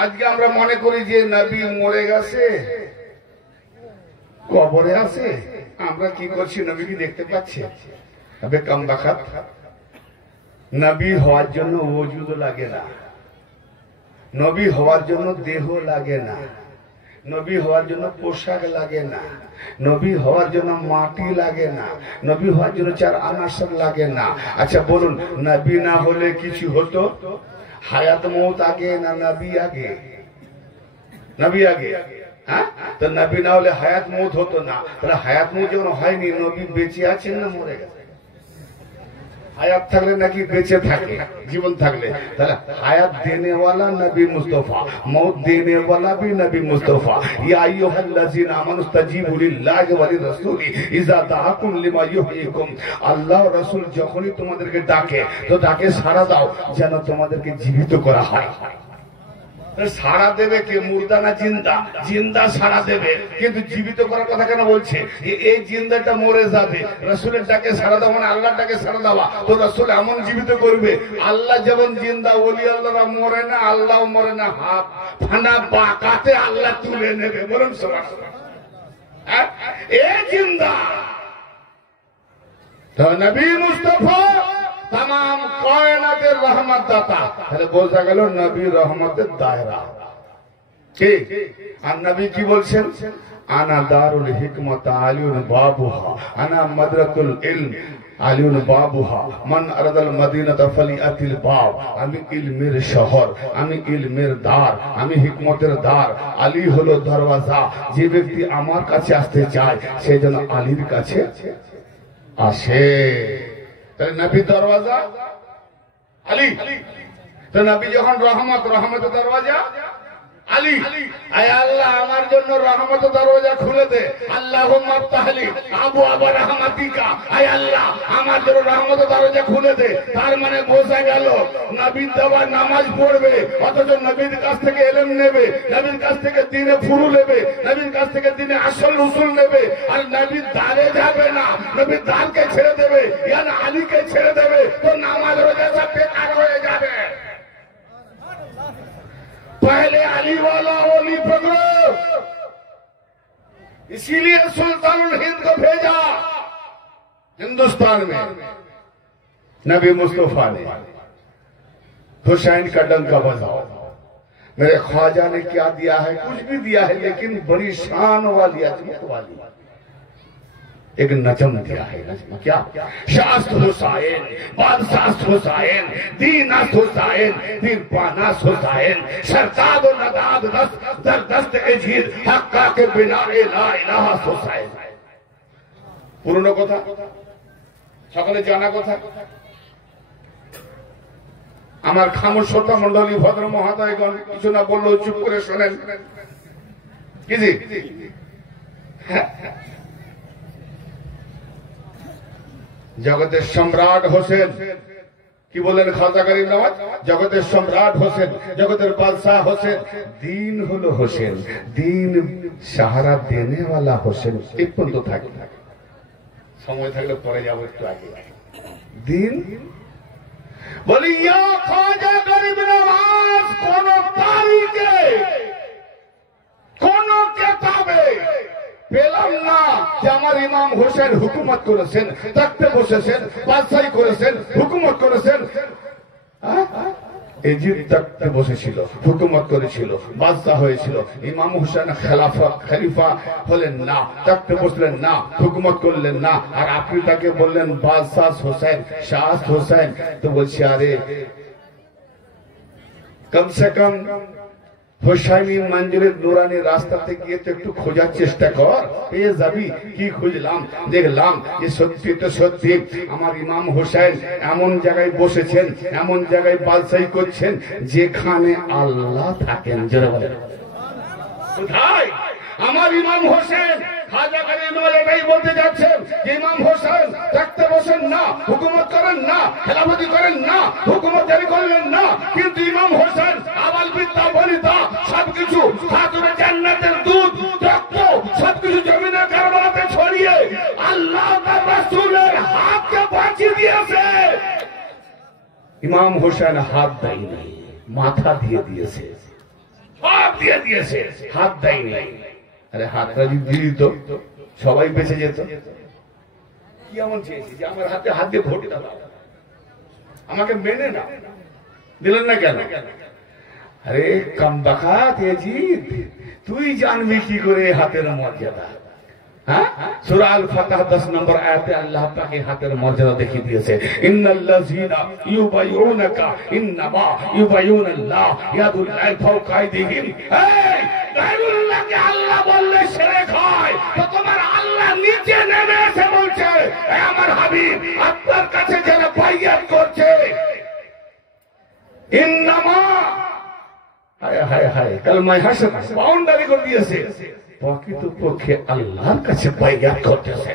আজকে আমরা মনে করি যে নবী মরে গেছে, কবরে আছে, আমরা কি করছি? নবীকে দেখতে পাচ্ছি? আবে কম বাখাত। নবী হওয়ার জন্য ওজুদ লাগে না, নবী হওয়ার জন্য দেহ লাগে না, নবী হওয়ার জন্য পোশাক লাগে না, নবী হওয়ার জন্য মাটি লাগে না, নবী হওয়ার জন্য চার আনাসর লাগে না। আচ্ছা বলুন, নবী না হলে কিছু হতো? হায়াত মৌত আগে না নবী আগে? নবী আগে। হ্যাঁ, তো নবী না হলে হায়াত মৌত হতো না। তাহলে হায়াত মৌত যখন হয়নি, নবী বেঁচে আছেন না মরে গেছে? হায়াত থাকলে নাকি বেঁচে থাকে, জীবন থাকলে। তাহলে হায়াত দেনে ওয়ালা নবী মুস্তাফা, মौत देने वाला भी नबी मुस्तफा। या अय्युहल्लज़ीना आमनू इस्तजीबू लिल्लाहि व लिर्रसूली इज़ा दाअकुम लिमा युहयिकुम। আল্লাহ ও রাসূল যখনই তোমাদেরকে ডাকে তো ডাকে সাড়া দাও যেন তোমাদেরকে জীবিত করা হয়। সাড়া দেবে কে? মুর্দা না জিন্দা? জিন্দা সাড়া দেবে, কিন্তু জীবিত করার কথা কেন বলছে? এই জিন্দাটা মরে যাবে, রাসূলের ডাকে সাড়া দাও মানে আল্লাহর ডাকে সাড়া দেওয়া। তো রাসূল এমন জীবিত করবে, আল্লাহ যেমন জিন্দা, ওলি আল্লাহরা মরে না, আল্লাহ মরে না, হাত ফানা বাঁকাতে আল্লাহ তুলে নেবে। বলুন সুবহানাল্লাহ। এ জিন্দা তো নবী মুস্তাফা तमाम कायनातेर रहमत दाता। তাহলে বোঝা গেল নবী রহমতের দায়রা ঠিক। আর নবী কি বলছেন? আনা দারুল হিকমত আলিউন বাবুহা, আনা মাদরাতুল ইলম আলিউন বাবুহা, মান আরাদাল মদিনাতা ফালিয়াতিল বাব। আমি ইলমের শহর, আমি ইলমের দ্বার, আমি হিকমতের দ্বার। আলী হলো দরওয়াজা। যে ব্যক্তি আমার কাছে আসতে চায় সে যেন আলীর কাছে আসে। নবী দরওয়াজা আলী। তো নবী যখন রহমত, রহমতের দরওয়াজা আলী। আয় আল্লাহ আমার জন্য রহমতের দরওয়াজা খুলে দে। আল্লাহুম্মা আফতাহলি আবওয়াবা রাহমাতিকা। আয় আল্লাহ আমার জন্য রহমতের দরওয়াজা খুলে দে। তার মানে বোঝা গেল নবীর দেওয়া নামাজ পড়বে, অথচ নবীর কাছ থেকে ইলম নেবে, নবীর কাছ থেকে দ্বীনে ফুরু নেবে, নবীর কাছ থেকে দ্বীনে আসল উসুল নেবে। আর নবীর দ্বারে যাবে না, নবীর দ্বারকে ছেড়ে দেবে, ইয়ানি আলীকে ছেড়ে দেবে। তো নামাজ রোজা সব বেকার হয়ে যাবে। पहले अली वाला ओली पकड़ो। इसीलिए सुल्तानुल हिंद को भेजा हिंदुस्तान में नबी मुस्तफा ने। हुसैन का डंका बजाओ। मेरे ख्वाजा ने क्या दिया है? कुछ भी दिया है, लेकिन बड़ी शान वाली, अजमत वाली एक नजम दिया है। नजम क्या? शास्त्र हुसैन, बादशाह हुसैन, दीनस हुसैन, दीन पानास हुसैन, सरताद व नदाद दस्त दर दस्त एजीद हक्का के बिना ला इलाहा हुसैन। পুরনো কথা, সকলে জানা কথা। আমার খামোশ শ্রোতা মণ্ডলী, ভদ্র মহোদয়গণ, কিছু না বললেও চুপ করে শোনেন। কি জি? জগতের সম্রাট হোসেন কি বলেন খাজা গরিব নওয়াজ? জগতের সম্রাট হোসেন, জগতের বাদশাহ হোসেন। দিন হলো হোসেন, দিন সাহারা দেনে वाला হোসেন। এই পর্যন্ত থাকে, সময় থাকলে পরে যাবো একটু আগে। দিন বলি ইয়া খাজা গরিব নওয়াজ কোন তারিখে কোন কিতাবে পেলাম না যে আমার ইমাম হোসেন হুকুমত করেছেন, তাকতে বসেছেন, বাদশাহী করেছেন, হুকুমত করেছেন। এজিদ তাকতে বসেছিল, হুকুমত করেছিল, বাদশাহ হয়েছিল। ইমাম হোসেন খলিফা হলেন না, তাকতে বসলেন না, হুকুমত করলেন না। আর আপনি তাকে বললেন বাদশাহ হোসেন, শাহ হোসেন। তো বলছি আরে কমসে কম হোসাইনি মঞ্জিলের নুরানি রাস্তাতে গিয়ে তো একটু খোঁজার চেষ্টা কর, পেয়ে যাবি। কি খুঁজলাম, দেখলাম যে সত্যি তো সত্যি আমার ইমাম হোসেন এমন জায়গায় বসেছেন, এমন জায়গায় বাদশাহী করছেন যেখানে আল্লাহ থাকেন। কোথায়? আমার ইমাম হোসেন। খাজা গরিব নওয়াজ এটাই বলতে যাচ্ছেন যে ইমাম হোসেন থাকতে বসেন না, হুকুমত করেন না, খেলাফতি করেন না, হুকুমত জারি করলেন না, কিন্তু ইমাম হোসেন আবাল বিদ্যা বনিতা সবকিছু, খাতুনে জান্নাতের দুধ রক্ত সবকিছু জমিনে কারবালাতে ছড়িয়ে আল্লাহ তার রাসূলের হাতকে বাঁচিয়ে দিয়েছে। ইমাম হোসেন হাত দেয়নি, মাথা দিয়ে দিয়েছে, সব দিয়ে দিয়েছে, হাত দেয়নি। আরে হাতটা যদি দিত সবাই বেঁচে যেত। কি এমন চেয়েছি যে আমার হাতে হাত দিয়ে ভোট দাও, আমাকে মেনে না, দিলেন না কেন? আরে কম বাকাত এজিদ, তুই জানবি কি করে হাতের মর্যাদা। হ্যাঁ, সূরা আল ফাতহ 10 নম্বর আয়াতে আল্লাহ পাক হাতের মর্যাদা দেখিয়ে দিয়েছে। ইন্নাল্লাযীনা ইউবাইউনাকা ইন্নামা ইউবাইউনাল্লাহ ইয়াদুল্লাহি ফাওকা আইদিহিম। এই গায়রুল্লাহকে আল্লাহ বললে শিরক হয়, তো তোমার আল্লাহ নিচে নেমে এসে বলছে, এ আমার হাবিব, আপনার কাছে যারা বাইয়া ইন্নামা হায় হায় হায় কালমায় হাসে বাউন্ডারি করে দিয়েছে, প্রকৃতপক্ষে আল্লাহর কাছে বাইয়াত করতেছে।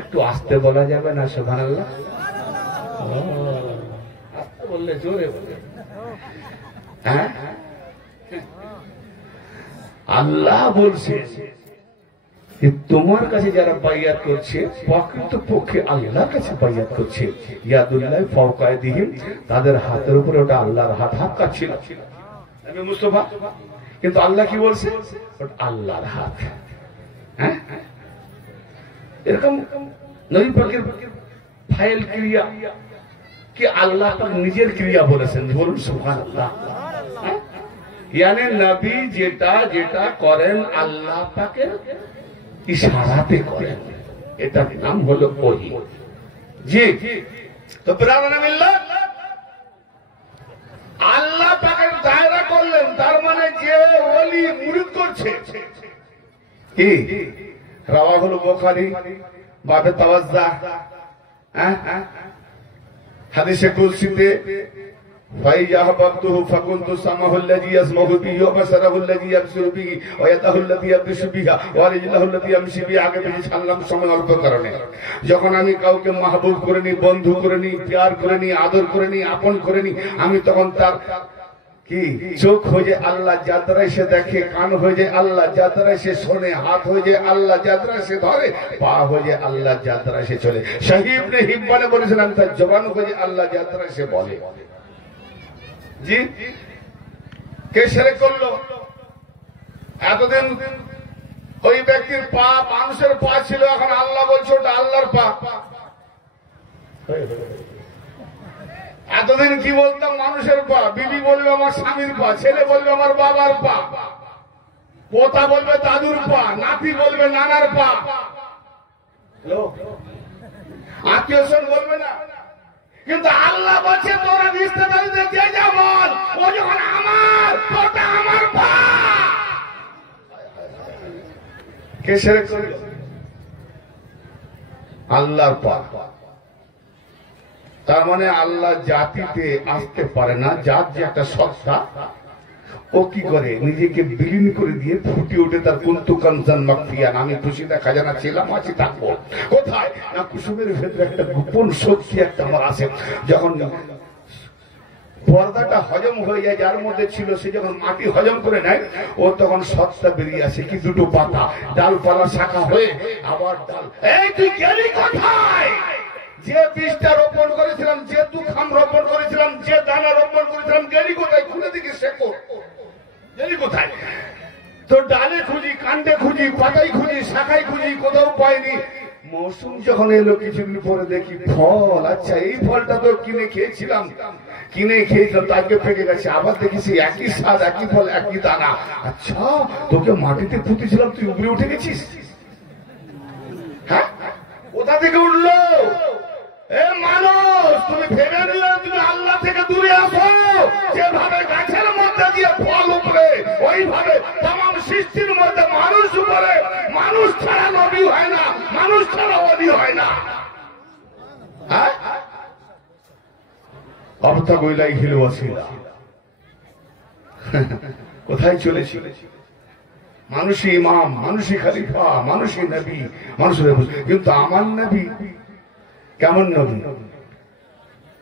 একটু আস্তে বলা যাবে না সুবহানাল্লাহ? আস্তে বললে জোরে বলে। হ্যাঁ, আল্লাহ বলছে তোমার কাছে যারা বাইয়াত করছে প্রকৃতপক্ষে আল্লাহর কাছে বাইয়াত করছে। ইয়াদুল্লাহ ফাওকা আইদিহিম, তাদের হাতের উপরে ওটা আল্লাহর হাত, হাত কাটছিল নবী মুস্তাফা, কিন্তু আল্লাহ কি বলছে? ওটা আল্লাহর হাত। হ্যাঁ, এরকম নবী পাকের ফাইল ক্রিয়া কি আল্লাহ পাক নিজের ক্রিয়া বলেছেন, বলুন সুবহানাল্লাহ। ইয়ানি নবী যেটা যেটা করেন আল্লাহ পাকের ইশারাতে করেন, এটার নাম হলো ওহী। জি, তো ব্রাহ্মণ মিল্লাত আল্লাহ পাকের দায়রা করলেন, তার মানে যে ওলি মুরিদ করছে কি রাওয়াহুল বুখারী বাবে তাওয়াজ্জা, হাদিসে কুদসিতে فإذا أحببته فكنت سمعه الذي يسمع به وبصره الذي يبصر به ويده الذي يبطش بها ورجله التي يمشي بها। আগে বেশি ছাড়লাম সময় অল্প কারণে। যখন আমি কাউকে মাহবুব করে নি, বন্ধু করে নি, প্যার করে নি, আদর করে নি, আপন করে নি, আমি তখন তার কি চোখ হয়ে যায় আল্লাহ যাত্রায় সে দেখে, কান হয়ে যায় আল্লাহ যাত্রায় সে শোনে, হাত হয়ে যায় আল্লাহ যাত্রায় সে ধরে, পা হয়ে যায় আল্লাহ যাত্রায় সে চলে। সহিহ ইবনে হিব্বানে বলেছেন আমি তার জবান হয়ে যায় আল্লাহ যাত্রায় সে বলে। জি, কে শিরক করলো? এতদিন ওই ব্যক্তির পা মানুষের পা ছিল, এখন আল্লাহ বলছে ওটা আল্লাহর পা। এতদিন কি বলতাম? মানুষের পা। বিবি বলবে আমার স্বামীর পা, ছেলে বলবে আমার বাবার পা, পোতা বলবে দাদুর পা, নাতি বলবে নানার পা, আত্মীয় স্বজন বলবে না। কিন্তু আল্লাহ বলছে তোরা রিশতেদারদের যে যেমন, ও যখন আমার, ওটা আমার পা। কে শিরক করলো? আল্লাহর পা। তার মানে আল্লাহ জাতিতে আসতে পারে না, জাত যে একটা সত্তা, ও কি করে নিজেকে বিলীন করে দিয়ে ফুটে ওঠে তার কুনতু কানজান মাখফিয়ান, আমি খুশিটা খাজানা ছিলাম, আছি থাকবো। কোথায় না কুসুমের ভেতরে একটা গোপন শক্তি একটা আমার আছে। যখন পর্দাটা হজম হয়ে যায় যার মধ্যে ছিল, সে যখন মাটি হজম করে নেয়, ও তখন সত্তা বেরিয়ে আসে। কি দুটো পাতা, ডালপালা শাখা হয়ে আবার ডাল। এই তুই গেলি কোথায়? যে বীজটা রোপণ করেছিলাম, যে দুখাম রোপণ করেছিলাম, যে দানা রোপণ করেছিলাম, গেলি কোথায়? খুলে দেখি শেকড়, গেলি কোথায়? তো ডালে খুঁজি, কাণ্ডে খুঁজি, পাতায় খুঁজি, শাখায় খুঁজি, কোথাও পাইনি। মৌসুম যখন এলো কিছুদিন পরে দেখি ফল, আচ্ছা এই ফলটা তো কিনে খেয়েছিলাম, কিনে খেয়েছিলাম, তাকে পেকে গেছে। আবার দেখেছি একই স্বাদ, একই ফল, একই দানা। আচ্ছা তোকে মাটিতে পুঁতেছিলাম, তুই উপরে উঠে গেছিস। হ্যাঁ, কোথা থেকে উঠলো? এ মানুষ, তুমি ভেবে নিলে তুমি আল্লাহ থেকে দূরে আসো। যেভাবে গাছের মধ্যে দিয়ে ফল উপরে, ওইভাবে তামাম সৃষ্টির মধ্যে মানুষ উপরে। মানুষ ছাড়া নবী হয় না, মানুষ ছাড়া ওলি হয় না। হ্যাঁ, অবস্থা গইলাই হিল ওয়াসিলা। কোথায় চলেছি? মানুষই ইমাম, মানুষই খলিফা, মানুষই নবী, মানুষের। কিন্তু আমার নবী কেমন নবী?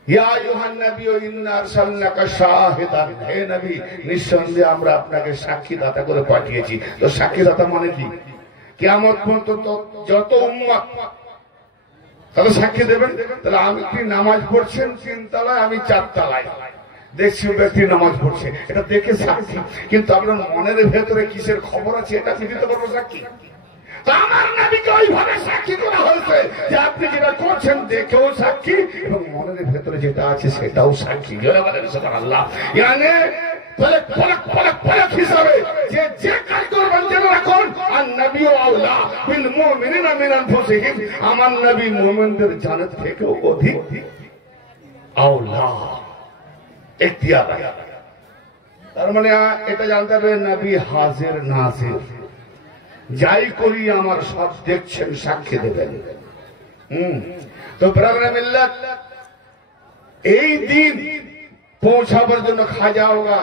ইয়া আইয়ুহান নবী ইন্না আরসালনাকা শাহিদান, হে নবী নিঃসন্দেহে আমরা আপনাকে সাক্ষীদাতা করে পাঠিয়েছি। তো সাক্ষীদাতা মানে কি? কিয়ামত পর্যন্ত যত উম্মত তারা সাক্ষী দেবেন। তাহলে আপনি নামাজ পড়ছেন 3 তলায়, আমি 4 তলায়, দেখছি ব্যক্তি নামাজ পড়ছে, এটা দেখে সাক্ষী। কিন্তু আপনার মনের ভেতরে কিসের খবর আছে এটা কি দিতে পারবো সাক্ষী? আমার নবীকে ওইভাবে সাক্ষী করা হয়েছে যে আপনি যেটা করছেন দেখেও সাক্ষী, এবং মনের ভেতরে যেটা আছে সেটাও সাক্ষী। সুবহানাল্লাহ। মানে পলক পলক পলক পলক হিসাবে যে যে কাজ করবেন জেনে রাখুন, আর নবী আওলা বিল মুমিনিনা মিন আনফুসিহিম, আমার নবী মুমিনদের জানের থেকেও অধিক আওলা, ইখতিয়ার। তার মানে এটা জানতে হবে নবী হাজির নাজির, যাই করি আমার সব দেখছেন, সাক্ষী দেবেন। তো ব্রাদার মিল্লাত এই দিন পৌঁছাবার জন্য খাজা হোগা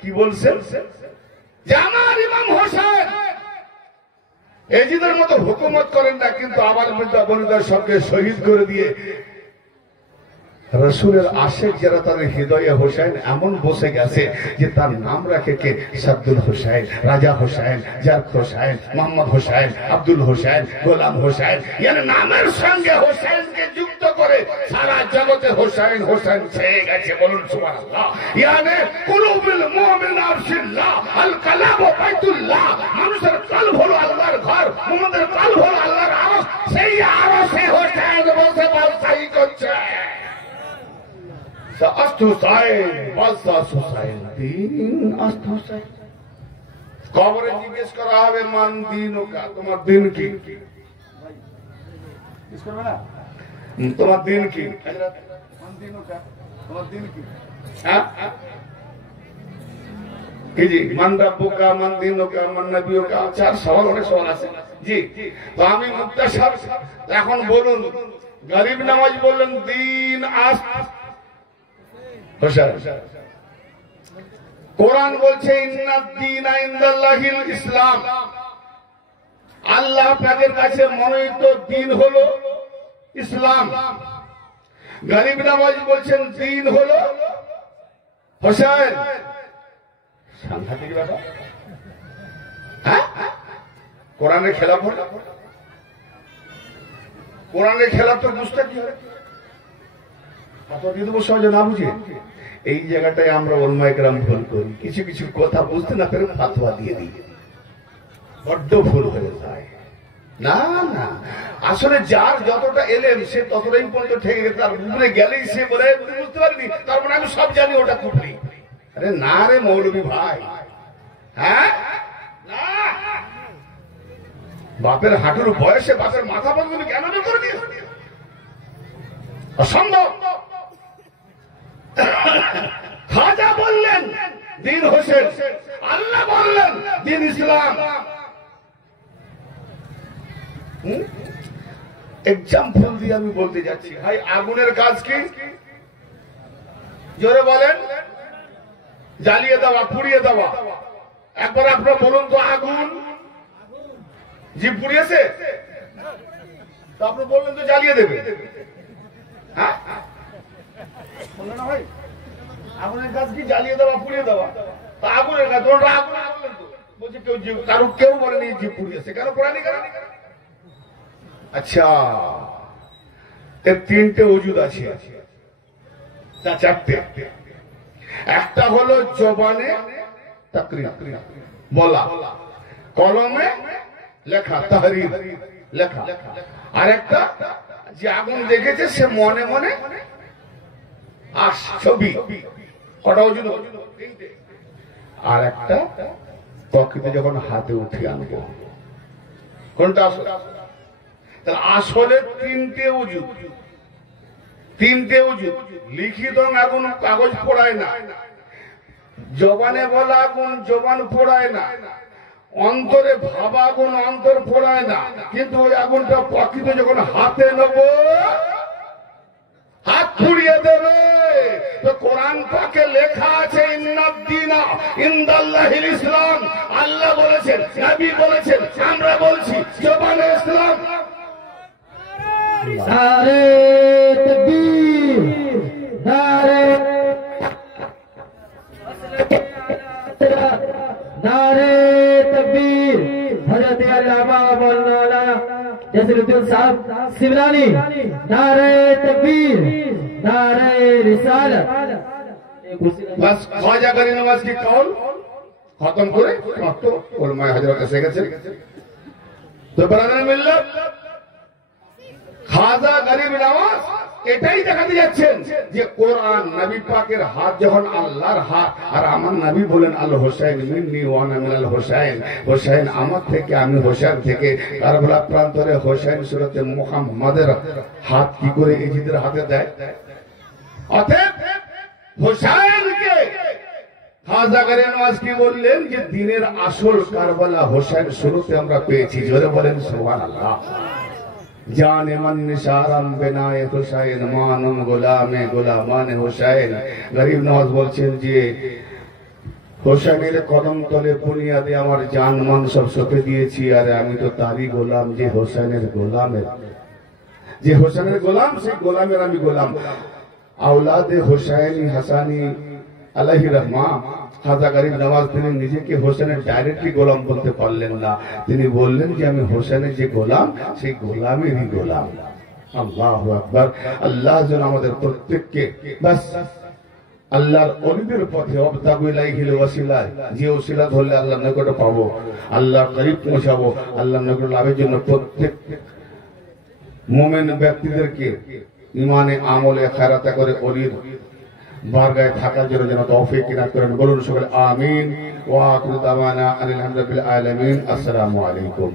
কি বলছেন যে আমার ইমাম হোসেন এজিদের মতো হুকুমত করেন না, কিন্তু আমার বৃদ্ধা বনিদার সবকে শহীদ করে দিয়ে রসুলের আশেক যারা তাদের হৃদয়ে হোসেন এমন বসে গেছে যে তার নাম রাখে কে সাদ্দুল হোসেন, রাজা হোসেন, জারক হোসেন, মোহাম্মদ হোসেন, আব্দুল হোসেন, গোলাম হোসেন, ইয়ানি নামের সঙ্গে হোসেনকে যুক্ত করে সারা জগতে হোসেন হোসেন ছেয়ে গেছে। বলুন সুবহানাল্লাহ। ইয়ানি কুলুবুল মুমিন আরশিল্লাহ, আল কালাম বাইতুল্লাহ। মানুষের কলব হলো আল্লাহর ঘর, মুমিনের কলব হলো আল্লাহর আরশ। সেই আরশে হোসেন বসে বাদশাহী করছে। কবরে জিজ্ঞেস করা হবে মান দিন কা, তোমার দিন কি? তোমার দিন কি? তোমার দিন কি? জি মান রাব্বুকা মান দিনুকা মান নাবিয়ুকা, চার সওয়াল, অনেক সওয়াল আছে। জি তো আমি মুক্তাসার এখন বলুন। গরিব নওয়াজ বললেন দিন আস হোসেন। কোরআন বলছে ইন্নাদ দীনা ইনদাল্লাহিল ইসলাম, আল্লাহ পাকের কাছে মনোনীত দিন হলো ইসলাম। গরিব নওয়াজ বলছেন দিন হলো হোসেন। সাংঘাতিক ব্যাপার। হ্যাঁ কোরআনের খেলাফ হলো, কোরআনের খেলাফ তো বুঝতে কি হবে? সহজে না বুঝে এই জায়গাটায় আমরা ওলামায়ে কেরাম ভুল করি, কিছু কিছু কথা বুঝতে না পেরে ফাতোয়া দিয়ে দিই, বড্ড ভুল হয়ে যায়। না না, আসলে যার যতটা এলেম সে ততটাই পর্যন্ত ঠেকে গেছে, তার উপরে গেলেই সে বলে বুঝতে পারিনি, তার মানে আমি সব জানি, ওটা কুফরি। আরে না রে মৌলভী ভাই, হ্যাঁ না, বাপের হাঁটুর বয়সে বাপের মাথা পর্যন্ত কেন করে দিয়েছে? অসম্ভব। খাজা বললেন দিন হোসেন, আল্লাহ বললেন দিন ইসলাম। এক্সাম্পল দিয়ে আমি বলতে যাচ্ছি। ভাই আগুনের কাজ কি? জোরে বলেন। জ্বালিয়ে দেওয়া, পুড়িয়ে দেওয়া। একবার আপনারা বলুন তো, আগুন জীব পুড়িয়েছে? তো আপনি বললেন তো জ্বালিয়ে দেবে। হ্যাঁ বললেন না ভাই? আগুনের কাজ কি? জ্বালিয়ে দেওয়া, পুড়িয়ে দেওয়া। তা আগুনের কাজ, তোমরা আগুন বললেন তো, বলছে কেউ কেউ বলেনি জীব পুড়িয়েছে। কেন পড়ানি? কেন? আচ্ছা, এর তিনটে ওজুদ আছে, চারটে। একটা হলো জবানে তাকরীর বলা, কলমে লেখা তাহরীর লেখা, আর একটা যে আগুন দেখেছে সে মনে মনে ছবি, কটা ওজুদ? আর একটা প্রকৃতি যখন হাতে উঠে আনবো, কোনটা আসল? তাহলে আসলে তিনটে ওজুদ, তিনটে ওজুদ। লিখিত আগুন কাগজ পোড়ায় না, জবানে বলা আগুন জবান পোড়ায় না, অন্তরে ভাবা আগুন অন্তর পোড়ায় না, কিন্তু ওই আগুনটা প্রকৃত যখন হাতে নেব, হাত পুড়িয়ে দেবে। তো কোরআন পাকে লেখা আছে ইন্নাদ দীনা ইনদাল্লাহিল ইসলাম। আল্লাহ বলেছেন, নবী বলেছেন, আমরা বলছি জবানে ইসলাম। নারে তাকবীর, নারে नारे तकबीर। हजरत अल्लामा मौलाना जसरुद्दीन साहब सिमरानी, नारे तकबीर, नारे रिसालत। बस ख्वाजा गरीब नवाज की कौल खत्म करे तो उलमाए हजरत एसे গেছে। তো ব্রাদার মিল্লাত খাজা গরিব নওয়াজ এটাই দেখাতে যাচ্ছেন যে কোরআন নবী পাকের হাত যখন আল্লাহর হাত, আর আমার নবী বলেন আল হোসেন মিন্নি ওয়া আনা মিনাল হোসেন, হোসেন আমার থেকে আমি হোসেন থেকে। কারবালা প্রান্তরে হোসেন সুরতে মুহাম্মাদের হাত কি করে ইজিদের হাতে দেয়? অতএব হোসেনকে খাজা গরিব নওয়াজ কি বললেন যে দিনের আসল কারবালা হোসেন শুরুতে আমরা পেয়েছি। জোরে বলেন সুবহানাল্লাহ। जाने मन निशारम बिनाए हुसैन मानुम गुलामे गुलामाने हुसैन। गरीब नवाज बोलছেন যে হোসেনের কদম তলে বুনিয়াদে আমার জান মান সব সঁপে দিয়েছি, আর আমি তো তারই গোলাম, যে হোসেনের গোলামের, যে হোসেনের গোলাম, সেই গোলামের আমি গোলাম। আওলাদে হোসেনি হাসানি আলাইহি রহমা খাজা গরিব নওয়াজ তিনি নিজেকে হোসেনের ডাইরেক্টলি গোলাম বলতে পারলেন না, তিনি বললেন যে আমি হোসেনের যে গোলাম সেই গোলামেরই গোলাম। আল্লাহু আকবার। আল্লাহ যেন আমাদের প্রত্যেককে বাস আল্লাহর অলিদের পথে অবতাগু ইলাইহিল ওয়াসিলা, যে ওসিলা ধরলে আল্লাহর নিকটে পাবো, আল্লাহর করিব পৌঁছাবো, আল্লাহর নিকট লাভের জন্য প্রত্যেক মুমিন ব্যক্তিদেরকে ইমানে আমলে খায়রাতে করে অলির বারগায় থাকার জন্য যেন তৌফিক ইনাত করেন। বলুন সকলে আমিন। ওয়া আখিরু দাওয়ানা আলহামদুলিল্লাহি রাব্বিল আলামিন। আসসালামু আলাইকুম।